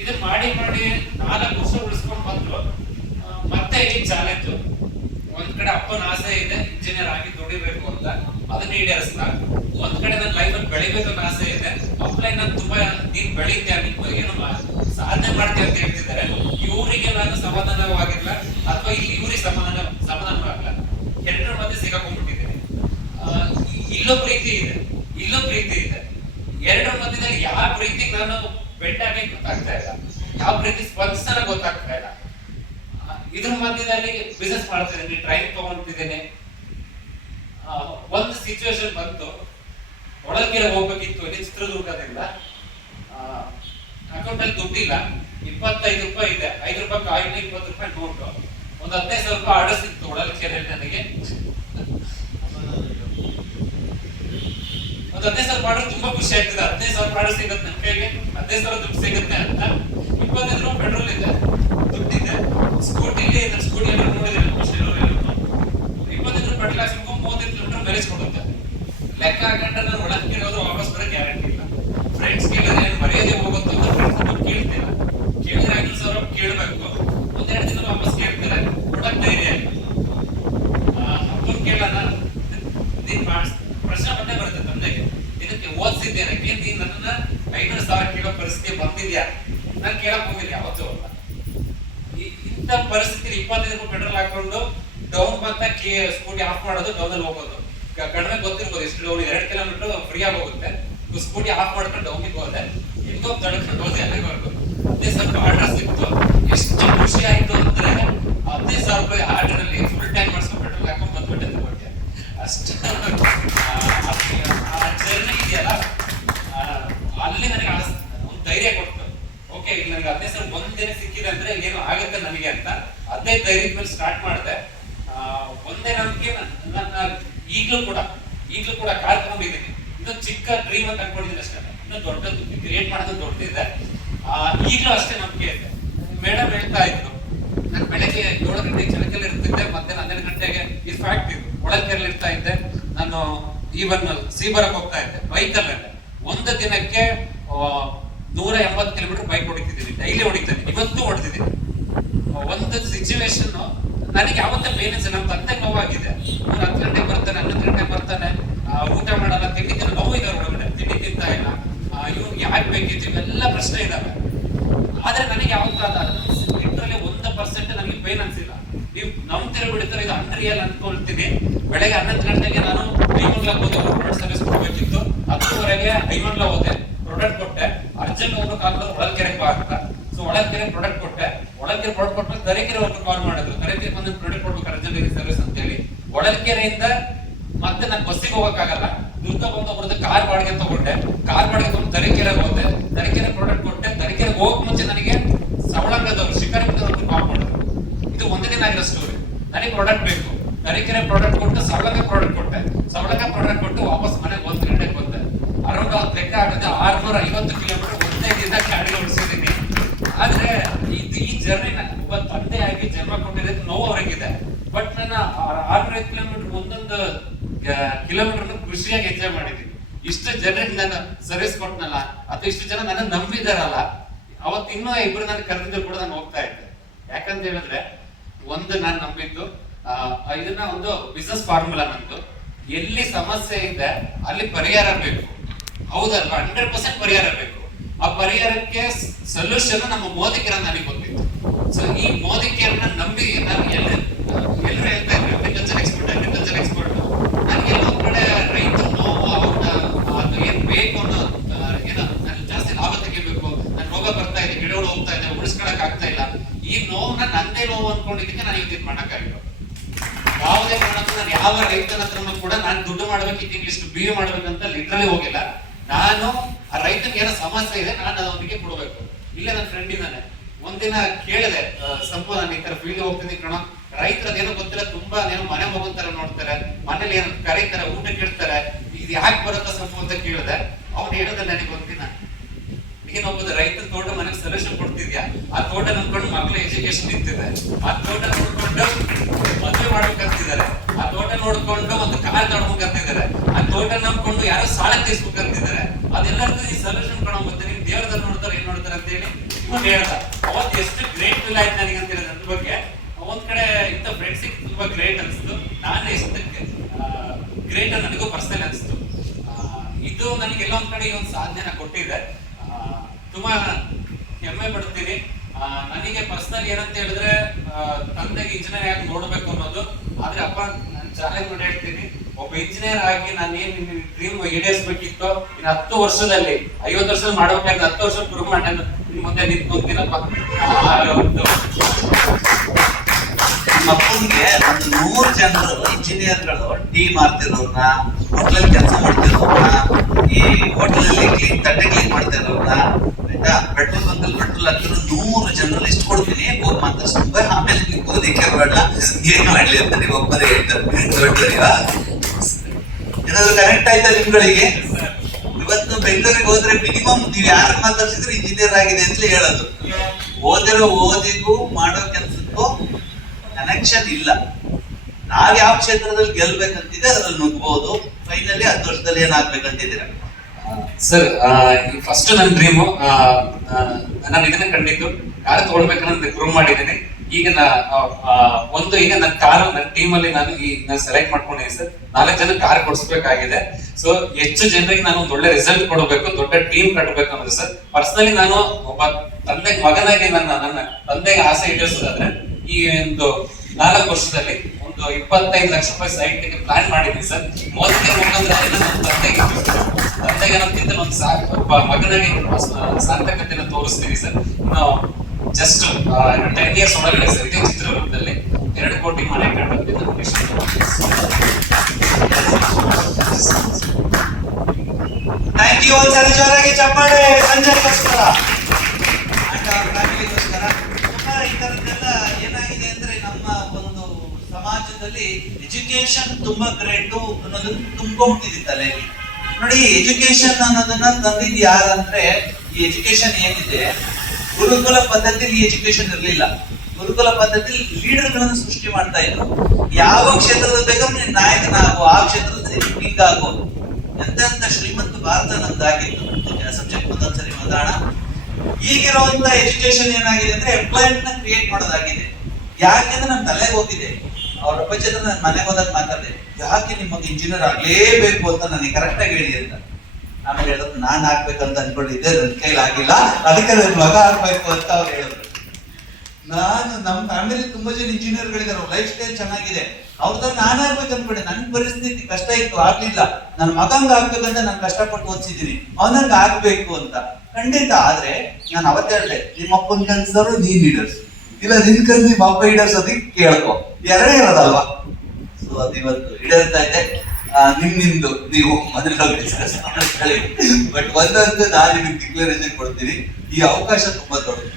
ಇದನ್ನ ಮಾಡಿ ಮಾಡಿ 4 ವರ್ಷ ಉಳಿಸ್ಕೊಂಡು ಬಂದ್ರು. ಮತ್ತೆ ಈ ಚಾಲೆಂಜ್, ಒಂದ್ ಕಡೆ ಅಪ್ಪನ ಆಸೆ ಇದೆ ಇಂಜಿನಿಯರ್ ಆಗಿ ದುಡಿಬೇಕು ಅಂತ, ಅದನ್ನ ಈಡೇರಿಸ್ತಾ ಒಂದ್ ಕಡೆ ನನ್ನ ಲೈಫಲ್ಲಿ ಬೆಳಿಬೇಕನ್ನೋ ಆಸೆ ಇದೆ. ಅಪ್ಲೈ ನಾನು ತುಂಬಾ ನೀನ್ ಬೆಳಿತೀಯ, ನೀನ್ ಏನು ಸಾಧನೆ ಮಾಡ್ತೀಯ ಅಂತ ಹೇಳ್ತಿದ್ದಾರೆ. ಇವರಿಗೆ ನಾನು ಸಮಾಧಾನವಾಗಿಲ್ಲ ಅಥವಾ ಇವ್ರಿಗೆ ಸಮಾಧಾನವಾಗಿಲ್ಲ, ಎರಡರ ಮಧ್ಯೆ ಸಿಗಾಕೊಂಡ್ಬಿಟ್ಟಿದ್ದೀನಿ. ಇಲ್ಲೋ ಪ್ರೀತಿ ಇದೆ, ಇಲ್ಲೋ ಪ್ರೀತಿ ಇದೆ. ಎರಡರ ಮಧ್ಯದಲ್ಲಿ ಯಾವ ಪ್ರೀತಿಗೆ ನಾನು ಬೆಟ್ಟ ಹಾಕಿ ಗೊತ್ತಾಗ್ತಾ ಇಲ್ಲ, ಯಾವ ಪ್ರೀತಿ ಸ್ಪಂದಿಸ್ತಾನ ಗೊತ್ತಾಗ್ತಾ ಇಲ್ಲ. ಇದ್ರ ಮಧ್ಯದಲ್ಲಿ ಬಿಸ್ನೆಸ್ ಮಾಡ್ತಿದ್ದೀನಿ, ಟ್ರೈನ್ ತಗೊಂತಿದ್ದೇನೆ. ಒಂದು ಸಿಚುವೇಶನ್ ಬಂತು, ಹೊಳಲ್ಕೆರೆ ಹೋಗ್ಬೇಕಿತ್ತು ಇಲ್ಲಿ ಚಿತ್ರದುರ್ಗದಿಂದ. ಅಕೌಂಟ್ ಅಲ್ಲಿ ದುಡ್ಡಿಲ್ಲ, 25 ರೂಪಾಯಿ ಇದೆ, 5 ರೂಪಾಯಿ ಕಾಯಿನ್, 20 ರೂಪಾಯಿ ನೋಟು, ಒಂದು 15,000 ರೂಪಾಯಿ ಆರ್ಡರ್ ಸಿಕ್ತು ಹೊಳಲ್ಕೆರೆಯಲ್ಲಿ ನನಗೆ. ಒಂದು 15,000 ಆರ್ಡರ್ ತುಂಬಾ ಖುಷಿ ಆಗ್ತದೆ. 15,000 ಆರ್ಡರ್ ಸಿಗುತ್ತೆ ನನ್ನ ಕೈಗೆ, 15,000 ದುಡ್ಡು ಸಿಗುತ್ತೆ ಅಂತ. 25 ರೂಪಾಯಿ ಪೆಟ್ರೋಲ್ ಇದೆ, ದುಡ್ಡಿದೆ. ಸ್ಕೂಟಿಲಿ ಸ್ಕೂಟಿಯಲ್ಲಿ ನೋಡಿದ್ರೆ 25 ರೂಪಾಯಿ ಪೆಟ್ರೋಲ್ ಹಾಕ್ಸ್ಬೇಕು, 35 ಕಿಲೋಮೀಟರ್ ಮೈಲೇಜ್ ಕೊಡುತ್ತೆ. ಲೆಕ್ಕ ಹಾಕೊಂಡ್ರೆ ನಾನು ಹೊಳಲ್ಕೆರೆ ಹೋದ್ರೆ ವಾಪಸ್ ಬರೋ ಗ್ಯಾರಂಟಿ ಇಲ್ಲ. ಫ್ರೆಂಡ್ಸ್ ಕೇಳಿದ್ರೆ ಏನು ಮರ್ಯಾದೆ ಹೋಗುತ್ತೆ ಅಂತ ಫ್ರೆಂಡ್ಸ್ ದುಡ್ಡು ಕೇಳ್ತಿಲ್ಲ. ಕೇಳಿದ್ರೆ 500 ರೂಪಾಯಿ ಕೇಳಬೇಕು, ಒಂದೆರಡು ದಿನ ವಾಪಸ್ ಕೇಳ್ತಾರೆ, ಕೊಡಕ್ ಧೈರ್ಯ ಇಲ್ಲ. ಅಪ್ಪನ್ ಕೇಳೋಣ, ಪ್ರಶ್ನೆ ಬಂದೇ ಬರುತ್ತೆ ತಂದೆಗೆ, ಇದಕ್ಕೆ ಓದಿಸಿದ್ದೇನೆ, ನೀನ್ ನನ್ನ 500,000 ಕೇಳೋ ಪರಿಸ್ಥಿತಿ ಬಂದಿದ್ಯಾ? ನಾನು ಕೇಳಕ್ ಹೋಗಿಲ್ಲ ಯಾವತ್ತೂ ಅಲ್ಲ. ಇಂಥ ಪರಿಸ್ಥಿತಿ 25 ರೂಪಾಯಿ ಪೆಟ್ರೋಲ್ ಹಾಕೊಂಡು ಡೌನ್ ಬಂತ ಸ್ಕೂಟಿ ಆಫ್ ಮಾಡೋದು, ಡೌನ್ ಅಲ್ಲಿ ಹೋಗೋದು. ಕಡಿಮೆ ಗೊತ್ತಿರ್ಬೋದು ಎಷ್ಟು ಡೌನ್, 2 ಕಿಲೋಮೀಟರ್ ಫ್ರೀ ಆಗಿ ಹೋಗುತ್ತೆ. ಸ್ಕೂಟಿ ಆಫ್ ಮಾಡ್ಕೊಂಡು ಡೌನಿಗೆ ಹೋದೆ, ಹೆಂಗೋ ತಡ್ಕೊಂಡು ಹೋದೆ ಅಲ್ಲಿವರೆಗೂ. 15,000 ರೂಪಾಯಿ ಆರ್ಡರ್ ಸಿಕ್ತು. ಎಷ್ಟು ಖುಷಿ ಆಯ್ತು ಅಂದ್ರೆ 15,000 ರೂಪಾಯಿ ಆರ್ಡರ್ ಅಲ್ಲಿ ಫುಲ್ ಟೈಮ್ ಮಾಡಿಸ್ಕೊಂಡು ಪೆಟ್ರೋಲ್ ಹಾಕೊಂಡು ಬಂದ್ಬಿಟ್ಟೆ ತಗೊಂಡೆ. ಅಷ್ಟು ಜರ್ನಿ ಇದೆಯಲ್ಲ, ಅಲ್ಲಿ ನನಗೆ ಒಂದು ಧೈರ್ಯ ಕೊಡ್ತು. ಓಕೆ, ಈಗ ನನಗೆ 15,000 ಒಂದಿನ ಸಿಕ್ಕಿದೆ ಅಂದ್ರೆ ಏನು ಆಗುತ್ತೆ ನನಗೆ ಅಂತ ಅದೇ ಧೈರ್ಯದ ಮೇಲೆ ಸ್ಟಾರ್ಟ್ ಮಾಡಿದೆ. ಒಂದೇ ನಂಬಿಕೆ, ನನ್ನ ಈಗಲೂ ಕೂಡ ಕಾರ್ ತಗೊಂಡಿದ್ದೀನಿ. ಇದು ಚಿಕ್ಕ ಡ್ರೀಮ್ ಅಂತ ಅನ್ಕೊಂಡಿದ್ದೀನಿ ಅಷ್ಟೇ, ಇನ್ನು ದೊಡ್ಡದು ಕ್ರಿಯೇಟ್ ಮಾಡೋದು ದೊಡ್ಡದಿದೆ. ಈಗಲೂ ಅಷ್ಟೇ ನಂಬಿಕೆ ಇದೆ. ಮೇಡಮ್ ಹೇಳ್ತಾ ಇದ್ರು, ನಾನು ಬೆಳಗ್ಗೆ 7 ಗಂಟೆಗೆ ಚಳಕಲ್ಲಿ ಇರ್ತಿದ್ದೆ, ಮತ್ತೆ 12 ಗಂಟೆಗೆ ಇದು ಫ್ಯಾಕ್ಟ್ ಇದು ಹೊಳಲ್ಕೆರೆಯಲ್ಲಿ ಇರ್ತಾ ಇದ್ದೆ. ನಾನು ಈವನ್ ಸೀಬರಕ್ಕೆ ಹೋಗ್ತಾ ಇದ್ದೆ ಬೈಕಲ್ಲೇ. ಒಂದು ದಿನಕ್ಕೆ 180 ಕಿಲೋಮೀಟರ್ ಬೈಕ್ ಹೊಡಿತಿದ್ದೀನಿ, ಡೈಲಿ ಹೊಡಿತೀನಿ, ಇವತ್ತು ಹೊಡೆದಿದ್ದೀನಿ. ಒಂದು ಸಿಚುವೇಶನ್ ನನಗೆ ಯಾವತ್ತೂ ಪೇರೆಂಟ್ಸ್, ನಮ್ಮ ತಂದೆ ನೋವಾಗಿದೆ. ಅವ್ನು 10 ಗಂಟೆಗೆ ಬರ್ತಾನೆ, 11 ಗಂಟೆಗೆ ಬರ್ತಾನೆ, ಊಟ ಮಾಡಲ್ಲ, ತಿಂಡಿ ತಿನ್ನ ನೋವು ಇದಾರೆ ಒಳಗಡೆ, ತಿಂಡಿ ತಿಂತಾ ಇಲ್ಲ, ಇವ್ನು ಯಾಕೆ ಬೇಕಿತ್ತು, ಇವೆಲ್ಲ ಪ್ರಶ್ನೆ ಇದಾವೆ. ಆದ್ರೆ ನನಗೆ ಯಾವತ್ತೂ ಲಿಟ್ರಲಿ 1% ನನಗೆ ಪೇನ್ ಅನ್ಸಿಲ್ಲ. ನೀವು ನಂಬ್ತಿರ ಬಿಡ್ತಾರೆ, ಇದು ಅನ್ರಿಯಲ್ ಅನ್ಕೊಳ್ತೀನಿ. ಬೆಳಗ್ಗೆ 11 ಗಂಟೆಗೆ ನಾನು ಐಮಂಗ್ಲಾಕ್ ಹೋದೆ, ಪ್ರಾಡಕ್ಟ್ ಸರ್ವಿಸ್ ಕೊಡ್ಬೇಕಿತ್ತು. 10:30ಗೆ ಐಮಂಗ್ಲ ಹೋದೆ, ಪ್ರಾಡಕ್ಟ್ ಕೊಟ್ಟೆ. ಅರ್ಜೆಂಟ್ ಹೋಗ್ಬೇಕಾಗ್ತದೆ ಹೊಳಲ್ಕೆರೆಗೆ ಬಾ ಅಂತ. ಸೊ ಹೊಳಲ್ಕೆರೆ ಪ್ರಾಡಕ್ಟ್ ಕೊಟ್ಟೆ. ಹೊಳಲ್ಕೆರೆ ಪ್ರಾಡಕ್ಟ್ ಕೊಟ್ಟು ತರೀಕೆರೆ ಅವ್ರಿಗೆ ಕಾಲ್ ಮಾಡಿದ್ರು, ತರೀಕೆರೆ ಬಂದು ಪ್ರಾಡಕ್ಟ್ ಕೊಡ್ಬೇಕು ಅರ್ಜೆಂಟ್ ಸರ್ವಿಸ್ ಅಂತ ಹೇಳಿ. ಹೊಳಲ್ಕೆರೆಯಿಂದ ಮತ್ತೆ ನಾನು ಬಸ್ಸಿಗೆ ಹೋಗಕ್ಕಾಗಲ್ಲ, ದುರ್ಗ ಬಂದು ಒಬ್ಬರದ್ದು ಕಾರ್ ಬಾಡಿಗೆ ತಗೊಂಡೆ. ಕಾರ್ ಬಾಡಿಗೆ ತಗೊಂಡು ತರೀಕೆರೆಗೆ ಹೋದೆ, ತರೀಕೆರೆ ಪ್ರಾಡಕ್ಟ್ ಕೊಟ್ಟೆ. ತರೀಕೆರೆಗೆ ಹೋಗಕ್ ಮುಂಚೆ ನನಗೆ ಸವಳಂಗದವ್ರು ಶಿಕಾರಿಪುರದವ್ರು ಕಾಲ್ ಮಾಡಿದ್ರು. ಇದು ಒಂದೇ ದಿನ ಆಗಿರೋ ಸ್ಟೋರಿ. ನನಗೆ ಪ್ರಾಡಕ್ಟ್ ಬೇಕು, ತರೀಕೆರೆ ಪ್ರಾಡಕ್ಟ್ ಕೊಟ್ಟು ಸವಳಂಗ ಪ್ರಾಡಕ್ಟ್ ಕೊಟ್ಟೆ. ಸವಳಂಗ ಪ್ರಾಡಕ್ಟ್ ಕೊಟ್ಟು ವಾಪಸ್ ಮನೆಗೆ 1 ಗಂಟೆಗೆ ಬಂದೆ. ಅರೌಂಡ್ ಅವ್ರು ಲೆಕ್ಕ ಆಗುತ್ತೆ 650 ಕಿಲೋಮೀಟರ್ ಒಂದೇ ದಿನ ಗಾಡಿ ಓಡಿಸಿದ್ದೀನಿ. ಆದ್ರೆ ಈ ಜರ್ನಿ ಒಬ್ಬ ತಂದೆಯಾಗಿ ಜನ್ಮ ಕೊಟ್ಟಿರೋದು ನೋವು ಅವರಿಗಿದೆ. ಬಟ್ ನನ್ನ 650 ಕಿಲೋಮೀಟರ್ ಒಂದೊಂದು ಕಿಲೋಮೀಟರ್ ಖುಷಿಯಾಗಿ ಎಂಜಾಯ್ ಮಾಡಿದ್ದೀನಿ. ಇಷ್ಟು ಜನರಿಗೆ ನಾನು ಸರ್ವಿಸ್ ಕೊಟ್ಟನಲ್ಲ, ಅಥವಾ ಇಷ್ಟು ಜನ ನನ್ನ ನಂಬಿದಾರಲ್ಲ, ಅವತ್ತು ಇನ್ನೂ 2 ನನ್ನ ಕರೆದಿದ್ದು ಕೂಡ ನಾನು ಹೋಗ್ತಾ ಇದ್ದೆ. ಯಾಕಂತ ಹೇಳಿದ್ರೆ, ಒಂದು ನಾನು ನಂಬಿದ್ದು, ಇದನ್ನ ಒಂದು ಬಿಸ್ನೆಸ್ ಫಾರ್ಮುಲಾ ನಂದು. ಎಲ್ಲಿ ಸಮಸ್ಯೆ ಇದೆ ಅಲ್ಲಿ ಪರಿಹಾರ ಬೇಕು, ಹೌದಲ್ವಾ? 100% ಪರಿಹಾರ ಬೇಕು. ಆ ಪರಿಹಾರಕ್ಕೆ ಸೊಲ್ಯೂಷನ್ ನಮ್ಮ ಮೋದಿ ಕಿರಣ್ ನನಗೆ ಗೊತ್ತಿತ್ತು. ಸೊ ಈ ಮೋದಿ ಕಿರಣ್ ನಂಬಿ ನಾನು ಎಲ್ಲರೂ ಹೇಳ್ತಾ ಇದ್ರು ಅಗ್ರಿಕಲ್ಚರ್ ಎಕ್ಸ್ಪರ್ಟ್. ನನಗೆ ಎಲ್ಲೋ ಕಡೆ ರೈತರು ನೋವು, ಅವ್ರನ್ನ ಏನ್ ಬೇಕು ಅನ್ನೋ, ಏನೋ ನಾನು ಜಾಸ್ತಿ ಲಾಭ ತೆಗಿಬೇಕು, ನಾನು ರೋಗ ಬರ್ತಾ ಇದೆ, ಗಿಡಗಳು ಹೋಗ್ತಾ ಇದೆ, ಉಳಿಸ್ಕೊಳಕ್ ಆಗ್ತಾ ಇಲ್ಲ. ಈ ನೋವನ್ನ ನಂದೇ ನೋವು ಅನ್ಕೊಂಡಿದ್ದಕ್ಕೆ ನಾನು ಇವತ್ತಿನ ಮಾಡಕ್ಕಾಗಿಲ್ಲ. ಯಾವುದೇ ಕಾರಣಕ್ಕೂ ನಾನು ಯಾವ ರೈತನ ಹತ್ರನೂ ಕೂಡ ನಾನು ದುಡ್ಡು ಮಾಡ್ಬೇಕಿತ್ತು, ಇಷ್ಟು BA ಮಾಡ್ಬೇಕಂತ ಲಿಟ್ರಲಿ ಹೋಗಿಲ್ಲ. ನಾನು ಆ ರೈತನಿಗೆ ಏನೋ ಸಮಸ್ಯೆ ಇದೆ, ನಾನು ಅವನಿಗೆ ಕೊಡ್ಬೇಕು. ಇಲ್ಲೇ ನನ್ನ ಫ್ರೆಂಡ್ ಇದ್ದಾನೆ, ಒಂದಿನ ಕೇಳಿದೆ, ಸಂಪೂ ನಾನು ಈ ತರ ಫೀಲ್ಡ್ ಹೋಗ್ತೀನಿ ಕಣ, ರೈತರದೇನೋ ಗೊತ್ತಿಲ್ಲ, ತುಂಬಾ ಏನೋ ಮನೆ ಮಗನ್ ತರ ನೋಡ್ತಾರೆ, ಮನೇಲಿ ಏನೋ ಕರೀತಾರೆ, ಊಟಕ್ಕೆ ಇಡ್ತಾರೆ, ಇದು ಯಾಕೆ ಬರುತ್ತಾ ಸಂಪೂ ಅಂತ ಕೇಳಿದೆ. ಅವ್ನು ಹೇಳಿದ್ರೆ ನನಗೆ ಗೊತ್ತಿಲ್ಲ, ನೀನೊಬ್ಬದ ರೈತರ ತೋಟ ಮನೆಗೆ ಸೊಲ್ಯೂಷನ್ ಕೊಡ್ತಿದ್ಯಾ, ಆ ತೋಟ ನಂಬ್ಕೊಂಡು ಮಕ್ಳ ಎಜುಕೇಶನ್ ನಿಂತಿದೆ, ಆ ತೋಟ ನೋಡ್ಕೊಂಡು ಮದುವೆ ಮಾಡ್ಬೇಕಂತಿದ್ದಾರೆ, ಆ ತೋಟ ನೋಡ್ಕೊಂಡು ಒಂದು ಕಾರ್ ತಗೊಳ್ಬೇಕಂತಿದ್ದಾರೆ, ಆ ತೋಟ ನಂಬ್ಕೊಂಡು ಯಾರೋ ಸಾಲ ತೀರ್ಸ್ಬೇಕಂತಿದ್ದಾರೆ. ಅದೆಲ್ಲರಿಗೂ ಈ ಸೊಲ್ಯೂಷನ್ ಕೊಡೋ ಮತ್ತೆ ನಿಮ್ ದೇವರದಲ್ಲಿ ನೋಡ್ತಾರೆ, ಏನ್ ನೋಡ್ತಾರೆ ಅಂತ ಹೇಳಿ ಇವನು ಹೇಳ್ದ. ಅವತ್ತು ಎಷ್ಟು ಗ್ರೇಟ್ ಫೀಲ್ ಆಯ್ತು ನನಗೆ ಅಂತ ಹೇಳಿದ್ರೆ, ನನ್ನ ಬಗ್ಗೆ ಒಂದ್ ಕಡೆ ಇಂಥ ಫ್ರೆಂಡ್ಸಿಗೆ ತುಂಬಾ ಗ್ರೇಟ್ ಅನಿಸ್ತು. ನಾನು ಎಷ್ಟು ಗ್ರೇಟ್ ನನಗೂ ಪರ್ಸನಲ್ ಅನಿಸ್ತು. ಏನಂತ ಹೇಳಿದ್ರೆ ತಂದೆಗೆ ಇಂಜಿನಿಯರ್ ಯಾಕೆ ನೋಡ್ಬೇಕು ಅನ್ನೋದು. ಆದ್ರೆ ಅಪ್ಪ ನಾನು ಚಾಲೆಂಜ್ ಮಾಡಿ ಹೇಳ್ತೀನಿ, ಒಬ್ಬ ಇಂಜಿನಿಯರ್ ಆಗಿ ನಾನು ಏನ್ ಡ್ರೀಮ್ ಈಡೇರಿಸಬೇಕಿತ್ತು ಇನ್ನು 10 ವರ್ಷದಲ್ಲಿ 50 ವರ್ಷದಲ್ಲಿ ಮಾಡ್ಬೇಕಾದ್ರೆ 10 ವರ್ಷ ಪ್ರೂವ್ ಮಾಡಿ ನಿಮ್ ಮುಂದೆ ನಿಂತ್ಕೊಂತೀನಪ್ಪ. ನಿಮ್ಮ ಅಪ್ಪನಿಗೆ ಒಂದು 100 ಜನರು ಇಂಜಿನಿಯರ್ಗಳು ಟೀ ಮಾರ್ತಿರೋರ್ನ, ಹೋಟ್ಲಲ್ಲಿ ಕೆಲಸ ಮಾಡ್ತಿರೋರ್ನ, ಈ ಹೋಟೆಲಲ್ಲಿ ತಟ್ಟೆ ಕ್ಲೀನ್ ಮಾಡ್ತಿರೋರ್ನ, ಆಯ್ತಾ, ಪೆಟ್ರೋಲ್ ಬಂಕಲ್ಲಿ ಪೆಟ್ರೋಲ್ ಹಾಕಿರೋ 100 ಜನರು ಲಿಸ್ಟ್ ಕೊಡ್ತೀನಿ, ಹೋಗಿ ಮಾತಾಡ್ಸ್ಕೊಂಡು ಆಮೇಲೆ ನೀವು ಓದಿಕ್ಕೆ ಬೇಡ ಏನ್ ಮಾಡ್ಲಿ ಅಂತ ನೀವು ಒಬ್ಬರೇ ಹೇಳ್ತಾರೆ. ದೊಡ್ಡವರಿಗ ಏನಾದ್ರು ಕನೆಕ್ಟ್ ಆಯ್ತಾ ನಿಮ್ಗಳಿಗೆ? ಇವತ್ತು ಬೆಂಗಳೂರಿಗೆ ಹೋದ್ರೆ ಮಿನಿಮಮ್ ನೀವು ಯಾರು ಮಾತಾಡ್ಸಿದ್ರೆ ಇಂಜಿನಿಯರ್ ಆಗಿದೆ ಅಂತಲೇ ಹೇಳೋದು. ಓದಿಗೂ ಮಾಡೋ ಕೆಲಸಕ್ಕೂ ಕನೆಕ್ಷನ್ ಇಲ್ಲ. ನಾವ್ ಯಾವ ಕ್ಷೇತ್ರದಲ್ಲಿ ಗೆಲ್ಬೇಕಂತಿದೆ ಅದ್ರಲ್ಲಿ ನುಗ್ಬಹುದು. ಫೈನಲಿ 10 ವರ್ಷದಲ್ಲಿ ಏನಾಗ್ಬೇಕಂತಿದ್ದೀರಾ? ಸರ್ ಫಸ್ಟ್ ನನ್ನ ಡ್ರೀಮು, ನಾನು ಇದನ್ನ ಕಂಡಿದ್ದು ಕಾರ್ ತಗೊಳ್ಬೇಕನ್ನೋದು ಪ್ರೂವ್ ಮಾಡಿದ್ದೀನಿ. ಈಗ ಈಗ ನನ್ನ ಕಾರ್ ನನ್ನ ಟೀಮ್ ಅಲ್ಲಿ ನಾನು ಸೆಲೆಕ್ಟ್ ಮಾಡ್ಕೊಂಡಿದ್ದೀನಿ ಸರ್. 4 ಜನ ಕಾರ್ ಕೊಡಿಸ್ಬೇಕಾಗಿದೆ. ಸೊ ಹೆಚ್ಚು ಜನರಿಗೆ ನಾನು ಒಂದು ಒಳ್ಳೆ ರಿಸಲ್ಟ್ ಕೊಡಬೇಕು, ದೊಡ್ಡ ಟೀಮ್ ಕಟ್ಟಬೇಕು ಅನ್ನೋದು ಸರ್. ಪರ್ಸನಲಿ ನಾನು ಒಬ್ಬ ತಂದೆ ಮಗನಾಗಿ ನನ್ನ ತಂದೆಗೆ ಆಸೆ ಈಡೇರಿಸೋದಾದ್ರೆ ಈ ಒಂದು 4 ವರ್ಷದಲ್ಲಿ ಒಂದು 25 ಲಕ್ಷ ರೂಪಾಯಿ ಸೈಟ್ಗೆ ಪ್ಲಾನ್ ಮಾಡಿದ್ವಿ ಸರ್. ಮೋದಿಗೆ ಮುಖಾಂತರ ತಂದೆಗೆ ಅನ್ನೋದಕ್ಕಿಂತ ಒಬ್ಬ ಮಗನಾಗಿ ಸಾರ್ಥಕತೆಯನ್ನು ತೋರಿಸ್ತೀವಿ ಸರ್. ನಾವು ಜಸ್ಟ್ 10 ಇಯರ್ಸ್ ಒಳಗಡೆ ಸರ್ ಇದೇ ಚಿತ್ರದುರ್ಗದಲ್ಲಿ 2 ಕೋಟಿ ಮನೆ ಕಟ್ಟೋದಕ್ಕೆ ಥ್ಯಾಂಕ್ ಯು. ಒಂದ್ಸರಿ ಜೋರಾಗಿ ಚಪ್ಪಾಳೆ ಸಂಜಯ್ಗೋಸ್ಕರ ಅಂಡ್ ಅವ್ರ ಫ್ಯಾಮಿಲಿಗೋಸ್ಕರ. ಈ ತರದ್ದೆಲ್ಲ ಏನಾಗಿದೆ ಅಂದ್ರೆ ನಮ್ಮ ಒಂದು ಸಮಾಜದಲ್ಲಿ ಎಜುಕೇಶನ್ ತುಂಬಾ ಗ್ರೇಟು ಅನ್ನೋದನ್ನ ತುಂಬ್ಕೊಂಡ್ಬಿಟ್ಟಿದೆ ತಲೆಯಲ್ಲಿ. ನೋಡಿ, ಎಜುಕೇಶನ್ ಅನ್ನೋದನ್ನ ತಂದಿದ್ದು ಯಾರಂದ್ರೆ, ಈ ಎಜುಕೇಶನ್ ಏನಿದೆ ಗುರುಕುಲ ಪದ್ಧತಿಯಲ್ಲಿ ಎಜುಕೇಶನ್ ಇರಲಿಲ್ಲ. ಗುರುಕುಲ ಪದ್ಧತಿಯಲ್ಲಿ ಲೀಡರ್ಗಳನ್ನು ಸೃಷ್ಟಿ ಮಾಡ್ತಾ ಇದ್ರು. ಯಾವ ಕ್ಷೇತ್ರದಲ್ಲಿ ಬೇಕಾದ್ರೂ ನೀನು ನಾಯಕನಾಗು, ಆ ಕ್ಷೇತ್ರದಲ್ಲಿ ಹಿಂಗ್ ಆಗು. ಎಂತೆಂತ ಶ್ರೀಮಂತ ಭಾರತ ನಮ್ದಾಗಿತ್ತು. ಸಬ್ಜೆಕ್ಟ್ ಒಂದೊಂದ್ಸರಿ ಮಾತಾಡೋಣ. ಈಗಿರುವಂತ ಎಜುಕೇಶನ್ ಏನಾಗಿದೆ ಅಂದ್ರೆ ಎಂಪ್ಲಾಯ್ಮೆಂಟ್ ನ ಕ್ರಿಯೇಟ್ ಮಾಡೋದಾಗಿದೆ. ಯಾಕೆಂದ್ರೆ ನಮ್ ತಲೆಗೆ ಹೋಗಿದೆ. ಅವ್ರ ಪ್ರಪಂಚ ನನ್ನ ಮನೆಗೆ ಹೋದಾಗ ಮಾತಾಡಿದೆ, ಯಾಕೆ ನಿಮಗೆ ಇಂಜಿನಿಯರ್ ಆಗ್ಲೇಬೇಕು ಅಂತ ನನಗೆ ಕರೆಕ್ಟ್ ಆಗಿ ಹೇಳಿ ಅಂತ. ಆಮೇಲೆ ಹೇಳಿದ್ರು, ನಾನ್ ಆಗ್ಬೇಕಂತ ಅನ್ಕೊಂಡಿದ್ದೆ, ನನ್ನ ಕೈಲಿ ಆಗಿಲ್ಲ, ಅದಕ್ಕೆ ನನ್ನ ಮಗ ಆಗ್ಬೇಕು ಅಂತ ಅವ್ರು ಹೇಳಿದ್ರು. ನಮ್ಮ ಫ್ಯಾಮಿಲಿ ತುಂಬಾ ಜನ ಇಂಜಿನಿಯರ್ಗಳಿದ್ದಾರೆ, ಅವ್ರ ಲೈಫ್ ಸ್ಟೈಲ್ ಚೆನ್ನಾಗಿದೆ. ಅವ್ರದ್ದು ನಾನು ಆಗ್ಬೇಕು ಅನ್ಕೊಂಡೆ. ನನ್ನ ಪರಿಸ್ಥಿತಿ ಕಷ್ಟ ಇತ್ತು, ಆಗ್ಲಿಲ್ಲ. ನನ್ನ ಮಗಂಗ ಆಗ್ಬೇಕಂತ ನಾನು ಕಷ್ಟಪಟ್ಟು ಓದಿಸಿದ್ದೀನಿ, ಅವನಂಗ ಆಗ್ಬೇಕು ಅಂತ. ಖಂಡಿತ. ಆದ್ರೆ ನಾನು ಅವತ್ತೇ ಹೇಳಿದೆ, ನಿಮ್ಮ ಅಪ್ಪನ ಕನ್ಸರು ನೀನ್ ಲೀಡರ್ಸ್, ಇಲ್ಲ ನಿನ್ ಕನ್ಸ್ ನಿಮ್ಮ ಅಪ್ಪ ಲೀಡರ್ಸ್ ಅದಕ್ಕೆ ಕೇಳ್ಕೊ, ಎರಡೇ ಇರೋದಲ್ವಾ. ಸೊ ಅದು ಇವತ್ತು ಈಡೇರ್ತಾ ಇದೆ. ನಿಮ್ದು ನೀವು ಮನೇಲಿ ಡಿಸ್ಕಸ್ ಮಾಡ್ಕೊಳ್ಳಿ. ಬಟ್ ಒಂದಂತೂ ನಾನು ನಿಮ್ಗೆ ಡಿಕ್ಲರೇಷನ್ ಕೊಡ್ತೀನಿ, ಈ ಅವಕಾಶ ತುಂಬಾ ದೊಡ್ಡದು.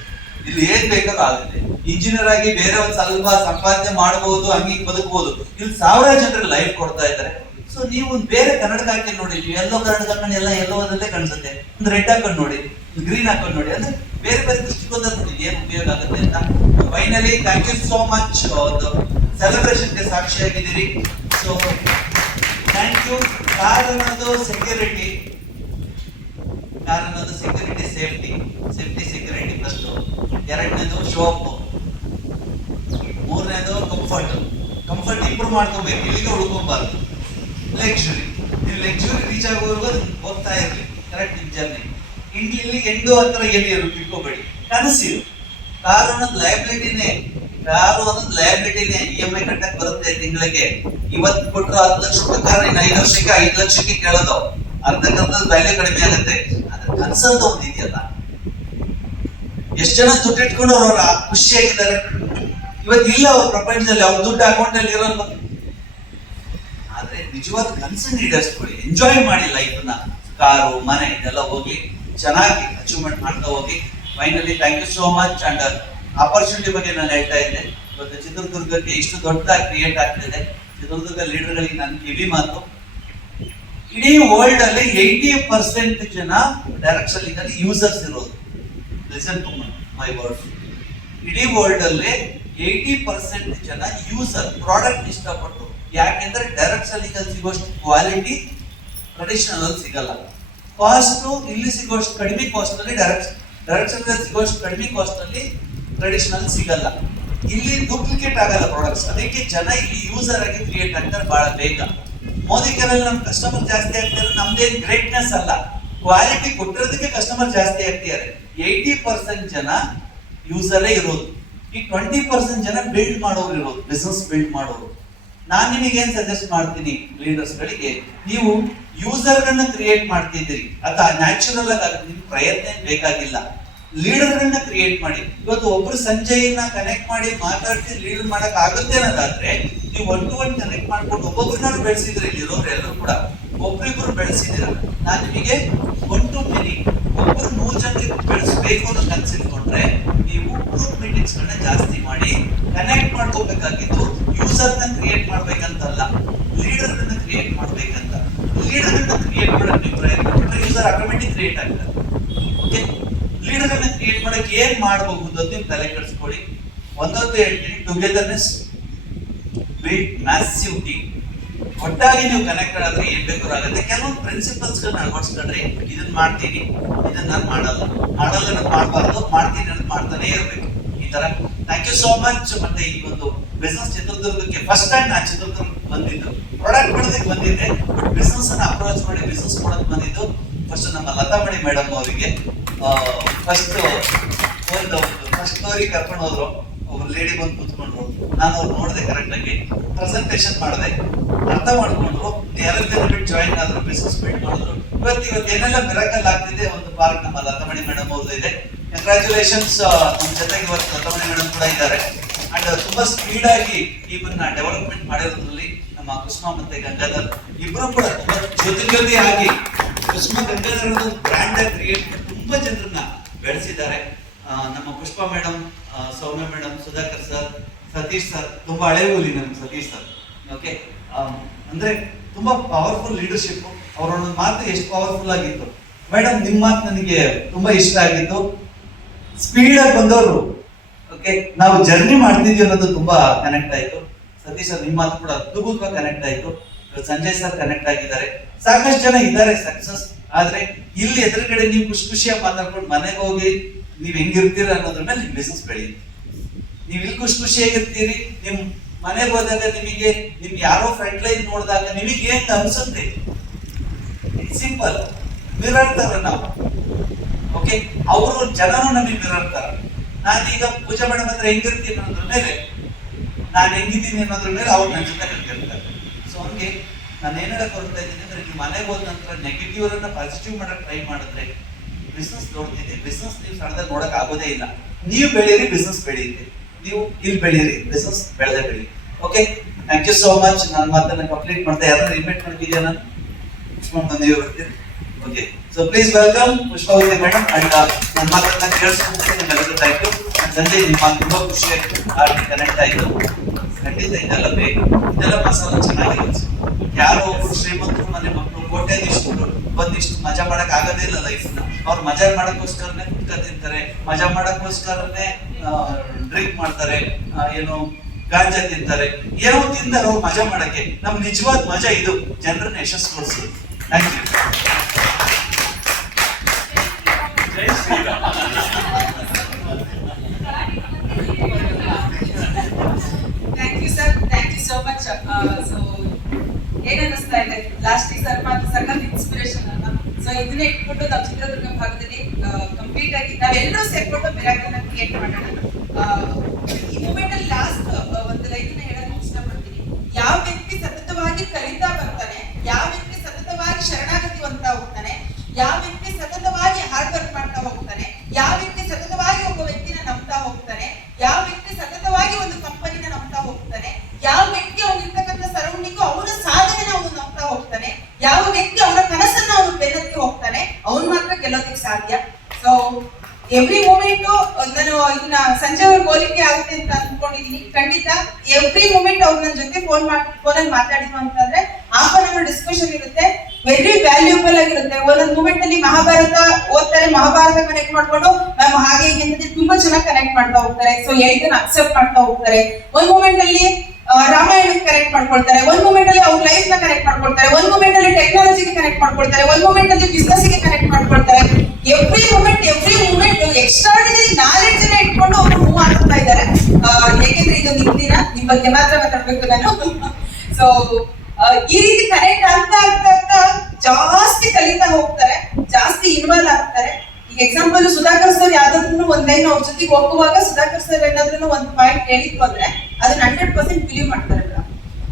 ಇಲ್ಲಿ ಏನ್ ಬೇಕಾದ್ರೂ ಆಗುತ್ತೆ. ಇಂಜಿನಿಯರ್ ಆಗಿ ಬೇರೆ ಒಂದ್ ಸ್ವಲ್ಪ ಸಂಪಾದನೆ ಮಾಡಬಹುದು, ಹಂಗೆ ಬದುಕಬಹುದು. ಇಲ್ಲಿ 1000 ಜನರಿಗೆ ಲೈಫ್ ಕೊಡ್ತಾ ಇದ್ದಾರೆ. ಸೊ ನೀವು ಬೇರೆ ಕನ್ನಡಕ ಹಾಕಿ ನೋಡಿ, ಎಲ್ಲೋ ಕನ್ನಡಕ ಹಾಕೊಂಡು ಎಲ್ಲ ಎಲ್ಲೋದಲ್ಲೇ ಕಾಣಿಸುತ್ತೆ. ಒಂದು ರೆಡ್ ಹಾಕೊಂಡು ನೋಡಿ, ಒಂದು ಗ್ರೀನ್ ಹಾಕೊಂಡು ನೋಡಿ, ಅಂದ್ರೆ ಬೇರೆ ಬೇರೆ ದೃಷ್ಟಿಕೋನ ನೋಡಿ ಏನ್ ಉಪಯೋಗ ಆಗುತ್ತೆ ಅಂತ. Finally thank you so much. ಒಂದು ಸೆಲೆಬ್ರೇಷನ್ಗೆ ಸಾಕ್ಷಿಯಾಗಿದ್ದೀರಿ. So thank you. ಕಾರ್ ಅನ್ನೋದು ಸೆಕ್ಯೂರಿಟಿ, ಸೇಫ್ಟಿ ಸೆಕ್ಯೂರಿಟಿ ಫಸ್ಟ್. ಎರಡನೇದು ಶೋಪ್, ಮೂರನೇದು ಕಂಫರ್ಟ್ ಇಂಪ್ರೂವ್ ಮಾಡ್ಕೋಬೇಕು, ಇಲ್ಲಿಗೆ ಉಳ್ಕೊಬಾರ್ದು. ಲಕ್ಸುರಿ, ನೀವು ಲಕ್ಸುರಿ ರೀಚ್ ಆಗೋವರೆಗೂ ಹೋಗ್ತಾ ಇರ್ಲಿ, ಕರೆಕ್ಟ್ ನಿಮ್ ಜರ್ನಿ. ಇಲ್ಲಿಗೆ ಎಂಡು ಹತ್ರ ಎಲ್ಲಿ ಇಟ್ಕೋಬೇಡಿ. ಕನಸಿರು. ಕಾರು ಅನ್ನೋದು ಲಯಬಿಲಿಟಿನೇ. EMI ಕಟ್ಟಕ್ ಬರುತ್ತೆ ತಿಂಗಳಿಗೆ. ಇವತ್ತು ಕೊಟ್ಟರು 10 ಲಕ್ಷ ರೂಪಾಯಿ ಕಾರ್, 5 ವರ್ಷಕ್ಕೆ 5 ಲಕ್ಷಕ್ಕೆ ಕೇಳೋದು. ಅರ್ಧಕ್ಕರ್ಧ ಬೆಲೆ ಕಡಿಮೆ ಆಗುತ್ತೆ. ಅದ್ರ ಕನ್ಸಂತ ಒಂದು ಇದೆಯಲ್ಲ. ಎಷ್ಟು ಜನ ದುಡ್ಡು ಇಟ್ಕೊಂಡು ಅವ್ರ ಖುಷಿಯಾಗಿದ್ದಾರೆ. ಇವತ್ತಿಲ್ಲ ಅವ್ರ ಪ್ರಪಂಚದಲ್ಲಿ, ಅವ್ರ ದುಡ್ಡು ಅಕೌಂಟ್ ಅಲ್ಲಿ ಇರೋಲ್ಲ. ಆದ್ರೆ ನಿಜವಾದ ಕನ್ಸನ್ ಈಡೇರಿಸ್ಕೊಳ್ಳಿ, ಎಂಜಾಯ್ ಮಾಡಿ ಲೈಫ್ ನ. ಕಾರು, ಮನೆ ಇದೆಲ್ಲ ಹೋಗಿ ಚೆನ್ನಾಗಿ ಅಚೀವ್ಮೆಂಟ್ ಮಾಡ್ತಾ ಹೋಗಿ. Finally thank you so much. And opportunity ಬಗ್ಗೆ ನಾನು ಹೇಳ್ತಾ ಇದ್ದೆ. ಇವತ್ತು ಚಿತ್ರದುರ್ಗಕ್ಕೆ ಇಷ್ಟು ದೊಡ್ಡದಾಗಿ ಕ್ರಿಯೇಟ್ ಆಗ್ತಿದೆ. ಚಿತ್ರದುರ್ಗ ಲೀಡರ್ಗಳಿಗೆ ನನ್ನ ಕಿವಿ ಮಾತು, ಇಡೀ ವರ್ಲ್ಡ್ ಅಲ್ಲಿ 80% ಜನ ಡೈರೆಕ್ಷನ್ ಅಲ್ಲಿ ಯೂಸರ್ಸ್ ಇರೋದು. Listen to my words. ಇಡೀ ವರ್ಲ್ಡ್ ಅಲ್ಲಿ 80% ಜನ ಯೂಸರ್ ಪ್ರಾಡಕ್ಟ್ ಇಷ್ಟಪಟ್ಟು. ಯಾಕೆಂದ್ರೆ ಡೈರೆಕ್ಟ್ ಸೆಲ್ಲಿಂಗ್ ಅಲ್ಲಿ ಸಿಗೋಷ್ಟು ಕ್ವಾಲಿಟಿ ಟ್ರೆಡಿಷನಲ್ ಅಲ್ಲಿ ಸಿಗಲ್ಲ. ಕಾಸ್ಟ್ ಇಲ್ಲಿ ಸಿಗೋಷ್ಟು ಕಡಿಮೆ ಕಾಸ್ಟ್ ಅಲ್ಲಿ ಡೈರೆಕ್ಟ್ ಸೆಲ್ಲಿಂಗ್ ಅಲ್ಲಿ ಸಿಗೋಷ್ಟು ಕಡಿಮೆ ಕಾಸ್ಟ್ ಅಲ್ಲಿ ಟ್ರೆಡಿಷನಲ್ ಸಿಗಲ್ಲ. ಇಲ್ಲಿ ಡೂಪ್ಲಿಕೇಟ್ ಆಗಲ್ಲ ಪ್ರಾಡಕ್ಟ್ಸ್. ಅದಕ್ಕೆ ಜನ ಇಲ್ಲಿ ಯೂಸರ್ ಆಗಿ ಕ್ರಿಯೇಟ್ ಆಗ್ತಾರೆ ಬಹಳ ಬೇಗ. ಮೋದಿ ಕೇರಲ್ಲಿ ನಮ್ ಕಸ್ಟಮರ್ ಜಾಸ್ತಿ ಆಗ್ತಾರೆ. ನಮ್ದೇನ್ ಗ್ರೇಟ್ನೆಸ್ ಅಲ್ಲ, ಕ್ವಾಲಿಟಿ ಕೊಟ್ಟಿರೋದಕ್ಕೆ ಕಸ್ಟಮರ್ ಜಾಸ್ತಿ ಆಗ್ತಿದ್ದಾರೆ. 80% ಜನ ಯೂಸರೇ ಇರೋದು. ಈ 20% ಜನ ಬಿಲ್ಡ್ ಮಾಡೋರು ಇರೋದು, ಬಿಸ್ನೆಸ್ ಬಿಲ್ಡ್ ಮಾಡೋರು. ನಾನು ನಿಮಗೆ ಏನ್ ಸಜೆಸ್ಟ್ ಮಾಡ್ತೀನಿ ಲೀಡರ್ಸ್ ಗಳಿಗೆ, ನೀವು ಯೂಸರ್ಗಳನ್ನ ಕ್ರಿಯೇಟ್ ಮಾಡ್ತಿದ್ದೀರಿ, ಅಥವಾ ನ್ಯಾಚುರಲ್ ಆಗಿ ನಿಮ್ಗೆ ಪ್ರಯತ್ನ ಏನ್ ಬೇಕಾಗಿಲ್ಲ, ಲೀಡರ್ಗಳನ್ನ ಕ್ರಿಯೇಟ್ ಮಾಡಿ. ಇವತ್ತು ಒಬ್ರು ಸಂಜೆಯನ್ನ ಕನೆಕ್ಟ್ ಮಾಡಿ ಮಾತಾಡ್ತಿ ಲೀಡರ್ ಮಾಡಕ್ ಆಗುತ್ತೆ ಅನ್ನೋದಾದ್ರೆ ನೀವು 1 to 1 ಕನೆಕ್ಟ್ ಮಾಡ್ಕೊಂಡು ಒಬ್ಬೊಬ್ಬರನ್ನ ಬೆಳೆಸಿದ್ರೆ, ಇಲ್ಲಿರೋರು ಎಲ್ಲರೂ ಕೂಡ ಒಬ್ರಿಬ್ರು ಬೆಳೆಸಿದಿರ. ನಾನು ನಿಮಗೆ 1 to many ಒಬ್ಬರು 100 ಜನರಿಗೆ ಬೆಳೆಸಬೇಕು ಅನ್ನೋ ಕನ್ಸಿಟ್ಕೊಂಡ್ರೆ ನೀವು ಗ್ರೂಪ್ ಮೀಟಿಂಗ್ಸ್ ಗಳನ್ನ ಜಾಸ್ತಿ ಮಾಡಿ ಕನೆಕ್ಟ್ ಮಾಡ್ಕೋಬೇಕಾಗಿದ್ದು ಯೂಸರ್ನ ಕ್ರಿಯೇಟ್ ಮಾಡ್ಬೇಕಂತಲ್ಲ, ಲೀಡರ್ಗಳನ್ನ ಕ್ರಿಯೇಟ್ ಮಾಡ್ಬೇಕಂತ. ಲೀಡರ್ಗಳನ್ನ ಕ್ರಿಯೇಟ್ ಮಾಡಕ್ ನೀವು ಪ್ರಯತ್ನ ಪಟ್ರೆ ಯೂಸರ್ ಆಟೋಮೆಟಿಕ್ ಕ್ರಿಯೇಟ್ ಆಗ್ತಾರೆ. ಓಕೆ, ಲೀಡರ್ಗಳನ್ನ ಕ್ರಿಯೇಟ್ ಮಾಡಕ್ಕೆ ಏನ್ ಮಾಡಬಹುದು ಅಂತ ನೀವು ತಲೆ ಕೆಡಿಸ್ಕೊಳ್ಳಿ. ಒಂದೊಂದು ಹೇಳ್ತೀನಿ, ಟುಗೆದರ್ನೆಸ್ ಬಿಲ್ಡ್ ಮ್ಯಾಸಿವ್ ಟೀಮ್. ಒಟ್ಟಾಗಿ ನೀವು ಕನೆಕ್ಟೆಡ್ ಆದ್ರೆ ಏನ್ ಬೇಕಾದ್ರೂ ಆಗುತ್ತೆ. ಕೆಲವೊಂದು ಪ್ರಿನ್ಸಿಪಲ್ಸ್ ಗಳನ್ನ ಅಳವಡಿಸ್ಕೊಂಡ್ರೆ, ಇದನ್ನ ಮಾಡ್ತೀನಿ, ಇದನ್ನ ನಾನು ಮಾಡಲ್ಲ, ಅನ್ನೋದು ಮಾಡಬಾರ್ದು, ಮಾಡ್ತೀನಿ ಅನ್ನೋದು ಮಾಡ್ತಾನೆ ಇರ್ಬೇಕು. ಈ ತರ ಥ್ಯಾಂಕ್ ಯು ಸೋ ಮಚ್. ಮತ್ತೆ ಈ ಒಂದು ಬಿಸ್ನೆಸ್ ಚಿತ್ರದುರ್ಗಕ್ಕೆ ಫಸ್ಟ್ ಟೈಮ್ ನಾನು ಚಿತ್ರದುರ್ಗಕ್ಕೆ ಬಂದಿದ್ದು, ಪ್ರಾಡಕ್ಟ್ ಮಾಡೋದಕ್ಕೆ ಬಂದಿದ್ದೆ, ಬಟ್ ಬಿಸ್ನೆಸ್ ಅನ್ನ ಅಪ್ರೋಚ್ ಮಾಡಿ ಬಿಸ್ನೆಸ್ ಮಾಡೋದಕ್ಕೆ ಬಂದಿದ್ದು ಫಸ್ಟ್ ನಮ್ಮ ಲತಾಮಣಿ ಮೇಡಮ್ ಅವರಿಗೆ. ಫಸ್ಟ್ ಅವ್ರಿಗೆ ಕರ್ಕೊಂಡು ಹೋದ್ರು, ಒಬ್ರು ಲೇಡಿ ಬಂದು ಕೂತ್ಕೊಂಡ್ರು, ನಾನು ಅವ್ರು ನೋಡಿದೆ, ಕರೆಕ್ಟ್ ಆಗಿ ಪ್ರೆಸೆಂಟೇಶನ್ ಮಾಡಿದೆ, ಅರ್ಥ ಮಾಡ್ಕೊಂಡ್ರು, ಎರಡು ದಿನ ಬಿಟ್ಟು ಜಾಯಿನ್ ಆದ್ರು, ಬಿಸ್ನೆಸ್ ಬಿಲ್ಡ್ ಮಾಡಿದ್ರು. ಇವತ್ತು ಏನೆಲ್ಲ ಮಿರಾಕಲ್ ಆಗ್ತಿದೆ. ಒಂದು ಪಾರ್ಕ್ ನಮ್ಮ ಲತಾಮಣಿ ಮೇಡಮ್ ಅವ್ರದ್ದು ಇದೆ. ಕಂಗ್ರಾಚುಲೇಷನ್ಸ್. ನಮ್ಮ ಜೊತೆಗೆ ಇವತ್ತು ಲತಾಮಣಿ ಮೇಡಮ್ ಕೂಡ ಇದ್ದಾರೆ. ಅಂಡ್ ತುಂಬಾ ಸ್ಪೀಡ್ ಆಗಿ ಇವನ್ನ ಡೆವಲಪ್ಮೆಂಟ್ ಮಾಡಿರೋದ್ರಲ್ಲಿ ನಮ್ಮ ಕುಸುಮ ಮತ್ತೆ ಗಂಗಾಧರ್ ಇಬ್ರು ಕೂಡ ತುಂಬಾ ಜೊತೆ ಆಗಿ ಕುಸುಮ ಗಂಗಾಧರ್ ಬ್ರ್ಯಾಂಡ್ ಆಗಿ ಕ್ರಿಯೇಟ್ ಮಾಡಿ ತುಂಬಾ ಜನರನ್ನ ಬೆಳೆಸಿದ್ದಾರೆ. ನಮ್ಮ Pushpa madam, Soumya madam, Sudhakar sir, Satish sir, ತುಂಬಾ ಹಳೆ ಊಲಿ ನಮ್ಗೆ ಸತೀಶ್ ಸರ್. ಓಕೆ, ಅಂದ್ರೆ ತುಂಬಾ ಪವರ್ಫುಲ್ ಲೀಡರ್ಶಿಪ್. ಅವರೊಂದು ಮಾತು ಎಷ್ಟು ಪವರ್ಫುಲ್ ಆಗಿತ್ತು ಮೇಡಮ್, ನಿಮ್ಮ ಮಾತು ನನಗೆ ತುಂಬಾ ಇಷ್ಟ ಆಗಿತ್ತು. ಸ್ಪೀಡ್ ಆಗಿ ಬಂದವರು, ಓಕೆ, ನಾವು ಜರ್ನಿ ಮಾಡ್ತಿದ್ವಿ ಅನ್ನೋದು ತುಂಬಾ ಕನೆಕ್ಟ್ ಆಯ್ತು. ಸತೀಶ್ ಸರ್ ನಿಮ್ಮ ಮಾತು ಕೂಡ ಅದ್ಭುತವಾಗಿ ಕನೆಕ್ಟ್ ಆಯ್ತು. ಸಂಜಯ್ ಸರ್ ಕನೆಕ್ಟ್ ಆಗಿದ್ದಾರೆ. ಸಾಕಷ್ಟು ಜನ ಇದ್ದಾರೆ ಸಕ್ಸಸ್. ಆದ್ರೆ ಇಲ್ಲಿ ಎದುರುಗಡೆ ನೀವು ಖುಷಿಯಾಗಿ ಮಾತಾಡ್ಕೊಂಡು ಮನೆಗೆ ಹೋಗಿ ನೀವ್ ಹೆಂಗಿರ್ತೀರ ಅನ್ನೋದ್ರ ಮೇಲೆ ನಿಮ್ ಬಿಸ್ನೆಸ್ ಬೆಳೆಯುತ್ತೆ. ನೀವ್ ಇಲ್ಲಿ ಖುಷಿಯಾಗಿರ್ತೀರಿ, ನಿಮ್ ಮನೆಗೆ ಹೋದಾಗ ನಿಮ್ ಯಾರೋ ಫ್ರಂಟ್ ಲೈನ್ ನೋಡಿದಾಗ ನಿಮಗೆ ಏನ್ ಅನ್ಸುತ್ತೆ? ಸಿಂಪಲ್, ಮಿರರ್ ತರ ನಾವು. ಓಕೆ, ಅವರು ಜನನು ನಮಗೆ ಮಿರರ್ ತರ. ನಾನೀಗ ಪೂಜಾ ಮೇಡಮ್ ಹತ್ರ ಹೆಂಗಿರ್ತೀನಿ ಅನ್ನೋದ್ರ ಮೇಲೆ, ನಾನು ಹೆಂಗಿದ್ದೀನಿ ಅನ್ನೋದ್ರ ಮೇಲೆ ಅವ್ರು ನನ್ನ ಜೊತೆ ಹೆಂಗಿರ್ತಾರೆ. ಸೊ ಹಂಗೆ ನಾನು ಏನ್ ಹೇಳಕ್ ಹೊರಡ್ತಾ ಇದ್ದೀನಿ ಅಂದ್ರೆ, ನೀವು ಮನೆಗೆ ಹೋದ ನಂತರ ನೆಗೆಟಿವ್ ಅನ್ನ ಪಾಸಿಟಿವ್ ಮಾಡಕ್ ಟ್ರೈ ಮಾಡಿದ್ರೆ ಬಿಸ್ನೆಸ್ ನೋಡ್ತಿದೆ. ಬಿಸ್ನೆಸ್ ನೀವು ಸಣ್ಣದಾಗ ನೋಡಕ್ ಆಗೋದೇ ಇಲ್ಲ. ನೀವು ಬೆಳೀರಿ, ಬಿಸ್ನೆಸ್ ಬೆಳೆಯುತ್ತೆ. ನೀವು ಇಲ್ಲಿ ಬೆಳೀರಿ, ಬಿಸ್ನೆಸ್ ಬೆಳೆದೇ ಬೆಳಿ. Okay, thank you so much. ನನ್ನ ಮಾತನ್ನ ಕಂಪ್ಲೀಟ್ ಮಾಡ್ತಾ ಯಾರು ಇನ್ವೈಟ್ ಮಾಡ್ತಿದ್ಯಾ ನಾನು ಪುಷ್ಪ ನೀವು ಬರ್ತೀನಿ. Okay, so please welcome Pushpavathi madam. And ನನ್ನ ಮಾತನ್ನ ಕೇಳಿಸ್ಕೊಂಡ್ರೆ ನಿಮ್ಮೆಲ್ಲರಿಗೂ ಥ್ಯಾಂಕ್ ಯು. ಸಂಜೆ ನಿಮ್ಮ ಮಾತು ತುಂಬಾ ಖುಷಿಯಾಗಿ ಕನೆಕ್ಟ್ ಆಯ್ತು. ಖಂಡಿತ ಇದೆಲ್ಲ ಬೇಕು, ಇದೆಲ್ಲ ಮಸಾಲ ಚೆನ್ನಾಗಿರುತ್ತೆ. ಯಾರೋ ಒಬ್ರು ಶ್ರೀಮಂತರು ಮನೆ ಮಕ್ಕಳು ಕೋಟ್ಯಾಧೀಶರು ಬಂದಿಷ್ಟು ಮಜಾ ಮಾಡಕ್ ಆಗೋದೇ ಇಲ್ಲ ಲೈಫ್ ನ. ಅವ್ರು ಮಜಾ ಮಾಡಕ್ಕೋಸ್ಕರನೇ ಕುಟ್ಕ ತಿಂತಾರೆ, ಮಜಾ ಮಾಡಕ್ಕೋಸ್ಕರನೇ ಡ್ರಿಂಕ್ ಮಾಡ್ತಾರೆ, ಏನು ಗಾಂಜಾ ತಿಂತಾರೆ, ಏನೋ ತಿಂತಾರೆ ಅವ್ರು ಮಜಾ ಮಾಡಕ್ಕೆ. ನಮ್ ನಿಜವಾದ ಮಜಾ ಇದು, ಜನರನ್ನ ಯಶಸ್ವಿಗೊಳಿಸಿ. Thank you. Jai Shriram. Thank you sir, thank you so much. So ಏನನ್ನಿಸ್ತಾ ಇದೆ, ಲಾಸ್ಟ್ ಸರ್ ಮಾತು ಸಖತ್ ಇನ್ಸ್ಪಿರೇಷನ್ ಅಲ್ಲ. ಸೊ ಇದನ್ನೇ ಇಟ್ಕೊಂಡು ನಾವು ಚಿತ್ರದುರ್ಗ ಭಾಗದಲ್ಲಿ ಕಂಪ್ಲೀಟ್ ಆಗಿ ನಾವೆಲ್ಲರೂ ಸೇರ್ಕೊಂಡು ಮಿರಾಕಲ್ ಕ್ರಿಯೇಟ್ ಮಾಡೋಣ. ಈ ಮೂಮೆಂಟ್ ಅಲ್ಲಿ ಲಾಸ್ಟ್ ಒಂದು ಲೈನ್ ಹೇಳಕ್ ಇಷ್ಟಪಡ್ತೀನಿ. ಯಾವ ವ್ಯಕ್ತಿ ಸತತವಾಗಿ ಕಲಿತಾ ಬರ್ತಾನೆ, ಯಾವ ವ್ಯಕ್ತಿ ಸತತವಾಗಿ ಶರಣಾಗತಿ ಹೊಂದ್ತಾ ಹೋಗ್ತಾನೆ, ಯಾವ ವ್ಯಕ್ತಿ ಸತತವಾಗಿ ಹಾರ್ಡ್ ವರ್ಕ್ ಮಾಡ್ತಾ ಹೋಗ್ತಾನೆ, ಯಾವ ವ್ಯಕ್ತಿ ಸತತವಾಗಿ ಒಬ್ಬ ವ್ಯಕ್ತಿನ ನಂಬ್ತಾ ಹೋಗ್ತಾನೆ, ಯಾವ ವ್ಯಕ್ತಿ ಸತತವಾಗಿ ಒಂದು ಕಂಪನಿನ ನಂಬ್ತಾ ಹೋಗ್ತಾನೆ, ಯಾವ ವ್ಯಕ್ತಿ ಅವನಿರ್ತಕ್ಕಂಥ ಸರೌಂಡಿಂಗು ಅವನ ಸಾಧನೆನ ಅವನು ನಂಬ್ತಾ ಹೋಗ್ತಾನೆ, ಯಾವ ವ್ಯಕ್ತಿ ಅವನ ಕನಸನ್ನ ಅವನು ಬೆನ್ನತ್ತಿ ಹೋಗ್ತಾನೆ, ಅವನು ಮಾತ್ರ ಗೆಲ್ಲೋದಕ್ಕೆ ಸಾಧ್ಯ. ಸೊ ಎವ್ರಿ ಮೂಮೆಂಟ್ ನಾನು ಇದನ್ನ ಸಂಜೆ ಅವ್ರಿಗೆ ಹೋಲಿಕೆ ಆಗುತ್ತೆ ಅಂತ ಅನ್ಕೊಂಡಿದೀನಿ. ಖಂಡಿತ ಎವ್ರಿ ಮೂಮೆಂಟ್ ಅವ್ರು ನನ್ನ ಜೊತೆ ಫೋನಲ್ಲಿ ಮಾತಾಡಿದ್ರು ಅಂತಂದ್ರೆ ಹಾಫ್ ಅನ್ ಅವರ್ ಡಿಸ್ಕಷನ್ ಇರುತ್ತೆ, ವೆರಿ ವ್ಯಾಲ್ಯೂಬಲ್ ಆಗಿರುತ್ತೆ. ಒಂದೊಂದು ಮೂಮೆಂಟ್ ಅಲ್ಲಿ ಮಹಾಭಾರತ ಓದ್ತಾರೆ, ಮಹಾಭಾರತ ಕನೆಕ್ಟ್ ಮಾಡ್ಕೊಂಡು ಮ್ಯಾಮ್ ಹಾಗೆ ಹೀಗೆ ಅಂತ ತುಂಬಾ ಚೆನ್ನಾಗಿ ಕನೆಕ್ಟ್ ಮಾಡ್ತಾ ಹೋಗ್ತಾರೆ. ಸೊ ಹೇಳಿದ್ದನ್ನ ಅಕ್ಸೆಪ್ಟ್ ಮಾಡ್ತಾ ಹೋಗ್ತಾರೆ. ಒಂದ್ ಮೂಮೆಂಟ್ ಅಲ್ಲಿ ರಾಮಾಯಣಕ್ಕೆ ಕನೆಕ್ಟ್ ಮಾಡ್ಕೊಳ್ತಾರೆ, ಒಂದ್ ಮೂಮೆಂಟ್ ಅಲ್ಲಿ ಅವ್ರ ಲೈಫ್ ನ ಕನೆಕ್ಟ್ ಮಾಡ್ಕೊಳ್ತಾರೆ, ಒಂದ್ ಮೂಮೆಂಟ್ ಅಲ್ಲಿ ಟೆಕ್ನಾಲಜಿಗೆ ಕನೆಕ್ಟ್ ಮಾಡ್ಕೊಳ್ತಾರೆ, ಒಂದ್ ಮೂಮೆಂಟ್ ಅಲ್ಲಿ ಬಿಸ್ನೆಸ್ ಗೆ ಕನೆಕ್ಟ್ ಮಾಡ್ಕೊಳ್ತಾರೆ. ಎವ್ರಿ ಮೂಮೆಂಟ್ ಎಕ್ಸ್ಟ್ರಾರ್ಡಿನರಿ ನಾಲೆಡ್ಜ್ ಅನ್ನ ಇಟ್ಕೊಂಡು ಅವರು ಮೂವ್ ಆಗ್ತಾ ಇದ್ದಾರೆ. ಯಾಕೆಂದ್ರೆ ಇದು ನಿಮ್ದಿನ, ನಿಮ್ ಬಗ್ಗೆ ಮಾತ್ರ ಮಾತಾಡ್ಬೇಕು ನಾನು. ಸೊ ಈ ರೀತಿ ಕನೆಕ್ಟ್ ಆಗ್ತಾ ಜಾಸ್ತಿ ಕಲಿತಾ ಹೋಗ್ತಾರೆ, ಜಾಸ್ತಿ ಇನ್ವಾಲ್ವ್ ಆಗ್ತಾರೆ. ಈಗ ಎಕ್ಸಾಂಪಲ್ ಸುಧಾಕರ್ ಸರ್ ಯಾವ್ದಾದ್ರು ಒಂದ್ ಲೈನ್ ಅವ್ರ ಜೊತೆಗೆ ಹೋಗುವಾಗ ಸುಧಾಕರ್ ಸರ್ ಏನಾದ್ರೂ ಒಂದ್ ಪಾಯಿಂಟ್ ಹೇಳಿದ್ರು ಅಂದ್ರೆ ಅದನ್ನ 100% ಬಿಲೀವ್ ಮಾಡ್ತಾರೆ ಮೇಡಮ್.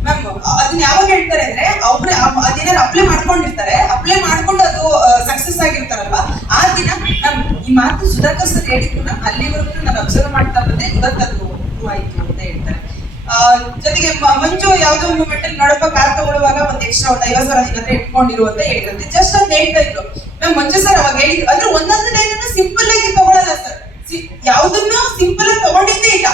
ಮ್ಯಾಮ್ ಅದನ್ನ ಯಾವಾಗ ಹೇಳ್ತಾರೆ ಅಂದ್ರೆ ಅವ್ರೆ ಅದೇನಾದ್ರು ಅಪ್ಲೈ ಮಾಡ್ಕೊಂಡಿರ್ತಾರೆ, ಅಪ್ಲೈ ಮಾಡ್ಕೊಂಡು ಅದು ಸಕ್ಸಸ್ ಆಗಿರ್ತಾರಲ್ವಾ ಆ ದಿನ ನಮ್ ಈ ಮಾತು ಸುಧಾಕರ್ ಸರ್ ಹೇಳಿದ್ರು ಅಲ್ಲಿವರೆಗೂ ನಾನು ಅಬ್ಸರ್ವ್ ಮಾಡ್ತಾ ಬಂದೆ, ಇವತ್ತದು ಆಯ್ತು ಅಂತ ಹೇಳ್ತಾರೆ. ಜೊತೆಗೆ ಮಂಜು ಯಾವ್ದೋ ಒಂದು ಮೂಮೆಂಟ್ ಅಲ್ಲಿ ನೋಡಪ್ಪ ಕಾರ್ ತಗೊಳ್ಳುವಾಗ ಒಂದ್ ಎಕ್ಸ್ಟ್ರಾ ಒಂದು 50,000 ನಿನ್ನ ಹತ್ರ ಇಟ್ಕೊಂಡಿರು ಅಂತ ಹೇಳಿದ್ರಂತೆ. ಜಸ್ಟ್ ಅದ್ ಹೇಳ್ತಾ ಇದ್ರು ಮ್ಯಾಮ್. ಮಂಜು ಸರ್ ಅವಾಗ ಹೇಳಿದ್ರು ಅಂದ್ರೆ ಒಂದೊಂದು ಲೈನ್ ಸಿಂಪಲ್ ಆಗಿ ತಗೊಳಲ್ಲ ಸರ್, ಯಾವ್ದನ್ನು ಸಿಂಪಲ್ ಆಗಿ ತಗೊಂಡಿದ್ದೇ ಇಲ್ಲ,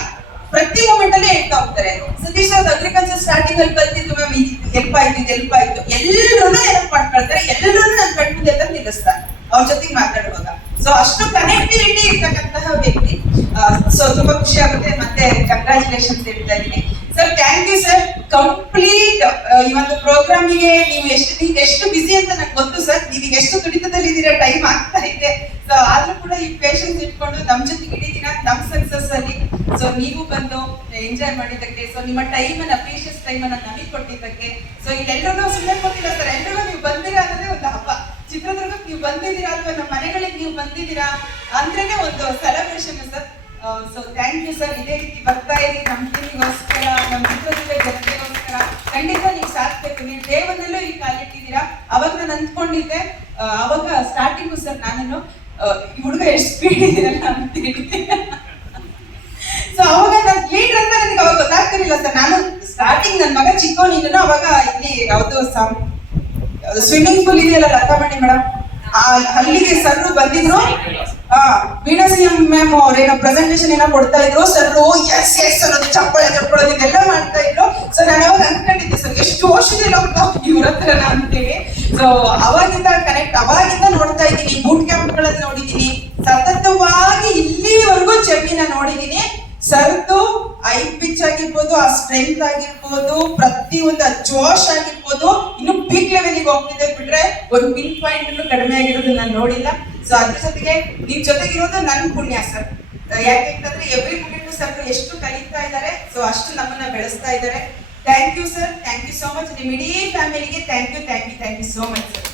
ಪ್ರತಿ ಮೂಮೆಂಟ್ ಅಲ್ಲಿ ಹೇಳ್ತಾ ಹೋಗ್ತಾರೆ. ಸತೀಶ್ ಅವ್ರ ಅಗ್ರಿಕಲ್ಚರ್ ಸ್ಟಾರ್ಟಿಂಗ್ ಅಲ್ಲಿ ಕಲ್ತಿದ್ದು ಮ್ಯಾಮ್, ಇದು ಹೆಲ್ಪ್ ಆಯ್ತು, ಇದು ಹೆಲ್ಪ್ ಆಯ್ತು, ಎಲ್ಲರೂ ನೆನಪು ಮಾಡ್ಕೊಳ್ತಾರೆ, ಎಲ್ಲರೂ ನನ್ನ ಕಣ್ಮುಂದೆ ಅಂತ ನಿಲ್ಲಿಸ್ತಾರೆ ಅವ್ರ ಜೊತೆಗೆ ಮಾತಾಡುವಾಗ. ಸೊ ಅಷ್ಟು ಕನೆಕ್ಟಿವಿಟಿ ಇರ್ತಕ್ಕಂತಹ ವ್ಯಕ್ತಿ. ಸೊ ತುಂಬಾ ಖುಷಿ ಆಗುತ್ತೆ. ಮತ್ತೆ ಕಂಗ್ರಾಚುಲೇಷನ್ಸ್ ಹೇಳ್ತಾ ಇದ್ದೀನಿ sir. Thank you sir. Complete ಈ ಒಂದು ಪ್ರೋಗ್ರಾಮಿಗೆ ನೀವು ಎಷ್ಟು ಬಿಸಿ ಅಂತ ನಂಗೆ ಗೊತ್ತು ಸರ್. ನೀವೀಗ ಎಷ್ಟು ತುಡಿತದಲ್ಲಿ ಇದ್ದೀರಾ, ಟೈಮ್ ಆಗ್ತಾ ಇದೆ. ಸೊ ಆದ್ರೂ ಕೂಡ ಈ ಪೇಷನ್ಸ್ ಇಟ್ಕೊಂಡು ನಮ್ ಜೊತೆಗೆ ಇಡೀ ದಿನ ನಮ್ ಸಕ್ಸಸ್ ಅಲ್ಲಿ ಸೊ ನೀವು ಬಂದು ಎಂಜಾಯ್ ಮಾಡಿದ್ದಕ್ಕೆ, ಸೊ ನಿಮ್ಮ ಟೈಮ್ ಅನ್ನ ಪ್ರೀಶಿಯಸ್ ಟೈಮ್ ಅನ್ನ ನಮಗೆ ಕೊಟ್ಟಿದ್ದಕ್ಕೆ, ಸೊ ಇಲ್ಲೆಲ್ಲರೂ ಸುಮ್ಮನೆ ಕೊಟ್ಟಿಲ್ಲ ಸರ್, ಎಲ್ಲರೂ ನೀವು ಬಂದಿರಾ ಅನ್ನೋದೇ ಒಂದು ಹಬ್ಬ. ಚಿತ್ರದುರ್ಗಕ್ಕೆ ನೀವು ಬಂದಿದ್ದೀರಾ ಅಥವಾ ನಮ್ಮ ಮನೆಗಳಿಗೆ ನೀವು ಬಂದಿದ್ದೀರಾ ಅಂದ್ರೇನೆ ಒಂದು celebration sir. So thank you sir. ಇದೇ ರೀತಿ ಬರ್ತಾ ಇರಿ ನಮ್ಮ ಟೀಮಿಗೋಸ್ಕರ, ನಮ್ಮ ಚಿತ್ರದುರ್ಗ ಜನತೆಗೋಸ್ಕರ. ಖಂಡಿತ ನೀವು ಸಾಧ್ಬೇಕು. ನೀವು ದೇವನಲ್ಲೂ ಈ ಕಾಲಿಟ್ಟಿದ್ದೀರಾ. ಅವಾಗ ನಾನು ಅಂದ್ಕೊಂಡಿದ್ದೆ, ಅವಾಗ ಸ್ಟಾರ್ಟಿಂಗು ಸರ್ ನಾನು ಈ ಹುಡುಗ ಎಷ್ಟು ಸ್ಪೀಡ್ ಇದೆಯಲ್ಲ ಅಂತೇಳಿ. ಸೊ ಅವಾಗ ನಾನು ಲೀಡರ್ ಅಂತ ನನಗೆ ಅವಾಗ ಗೊತ್ತಾಗ್ತಿರ್ಲಿಲ್ಲ ಸರ್. ನಾನು ಸ್ಟಾರ್ಟಿಂಗ್ ನನ್ನ ಮಗ ಚಿಕ್ಕವನಿನ್ನು ಅವಾಗ ಇಲ್ಲಿ ಯಾವ್ದು ಸ್ವಿಮ್ಮಿಂಗ್ ಪೂಲ್ ಇದೆಯಲ್ಲ ಲತಾಮಣಿ ಮೇಡಮ್, ಅಲ್ಲಿಗೆ ಸರ್ ಬಂದಿದ್ರು. ವೀಣಾ ಸಿಎಂ ಮ್ಯಾಮ್ ಅವ್ರೇನೋ ಪ್ರೆಸೆಂಟೇಶನ್ ಏನೋ ಕೊಡ್ತಾ ಇದ್ರು. ಸರ್ ಎಸ್ ಎಸ್ ಅನ್ನೋದು ಚಪ್ಪಳೆ ಚಪ್ಪಳೋದು ಇದೆಲ್ಲ ಮಾಡ್ತಾ ಇದ್ರು. ಸೊ ನಾನು ಅವಾಗ ಅನ್ಕೊಂಡಿದ್ದೆ ಸರ್ ಎಷ್ಟು ವರ್ಷದಲ್ಲಿ ಹೋಗ್ತಾ ಇವ್ರ ಹತ್ರನ ಅಂತೇಳಿ. ಸೊ ಅವಾಗಿಂದ ಕನೆಕ್ಟ್, ಅವಾಗಿಂದ ನೋಡ್ತಾ ಇದ್ದೀನಿ, ಬೂಟ್ ಕ್ಯಾಂಪ್ಗಳಲ್ಲಿ ನೋಡಿದ್ದೀನಿ, ಸತತವಾಗಿ ಇಲ್ಲಿವರೆಗೂ ಜರ್ನಿನ ನೋಡಿದ್ದೀನಿ. ಸರ್ದು ಐ ಪಿಚ್ ಆಗಿರ್ಬೋದು, ಆ ಸ್ಟ್ರೆಂತ್ ಆಗಿರ್ಬೋದು, ಪ್ರತಿಯೊಂದು ಜೋಶ್ ಆಗಿರ್ಬೋದು, ಇನ್ನು ಪೀಕ್ ಲೆವೆಲ್ಗೆ ಹೋಗ್ತಿದೆ ಬಿಟ್ರೆ ಒಂದು ಪಿನ್ ಪಾಯಿಂಟ್ ಕಡಿಮೆ ಆಗಿರೋದು ನಾನು ನೋಡಿಲ್ಲ. ಸೊ ಅದ್ರ ಜೊತೆಗೆ ನಿಮ್ ಜೊತೆಗಿರೋದು ನನ್ ಪುಣ್ಯ ಸರ್. ಯಾಕೆಂತಂದ್ರೆ ಎವ್ರಿ ಮೂಮೆಂಟ್ ಸರ್ ಎಷ್ಟು ಕಲಿತಾ ಇದ್ದಾರೆ, ಸೊ ಅಷ್ಟು ನಮ್ಮನ್ನ ಬೆಳೆಸ್ತಾ ಇದ್ದಾರೆ. Thank you sir, thank you so much. ನಿಮ್ ಇಡೀ ಫ್ಯಾಮಿಲಿಗೆ thank you so much sir.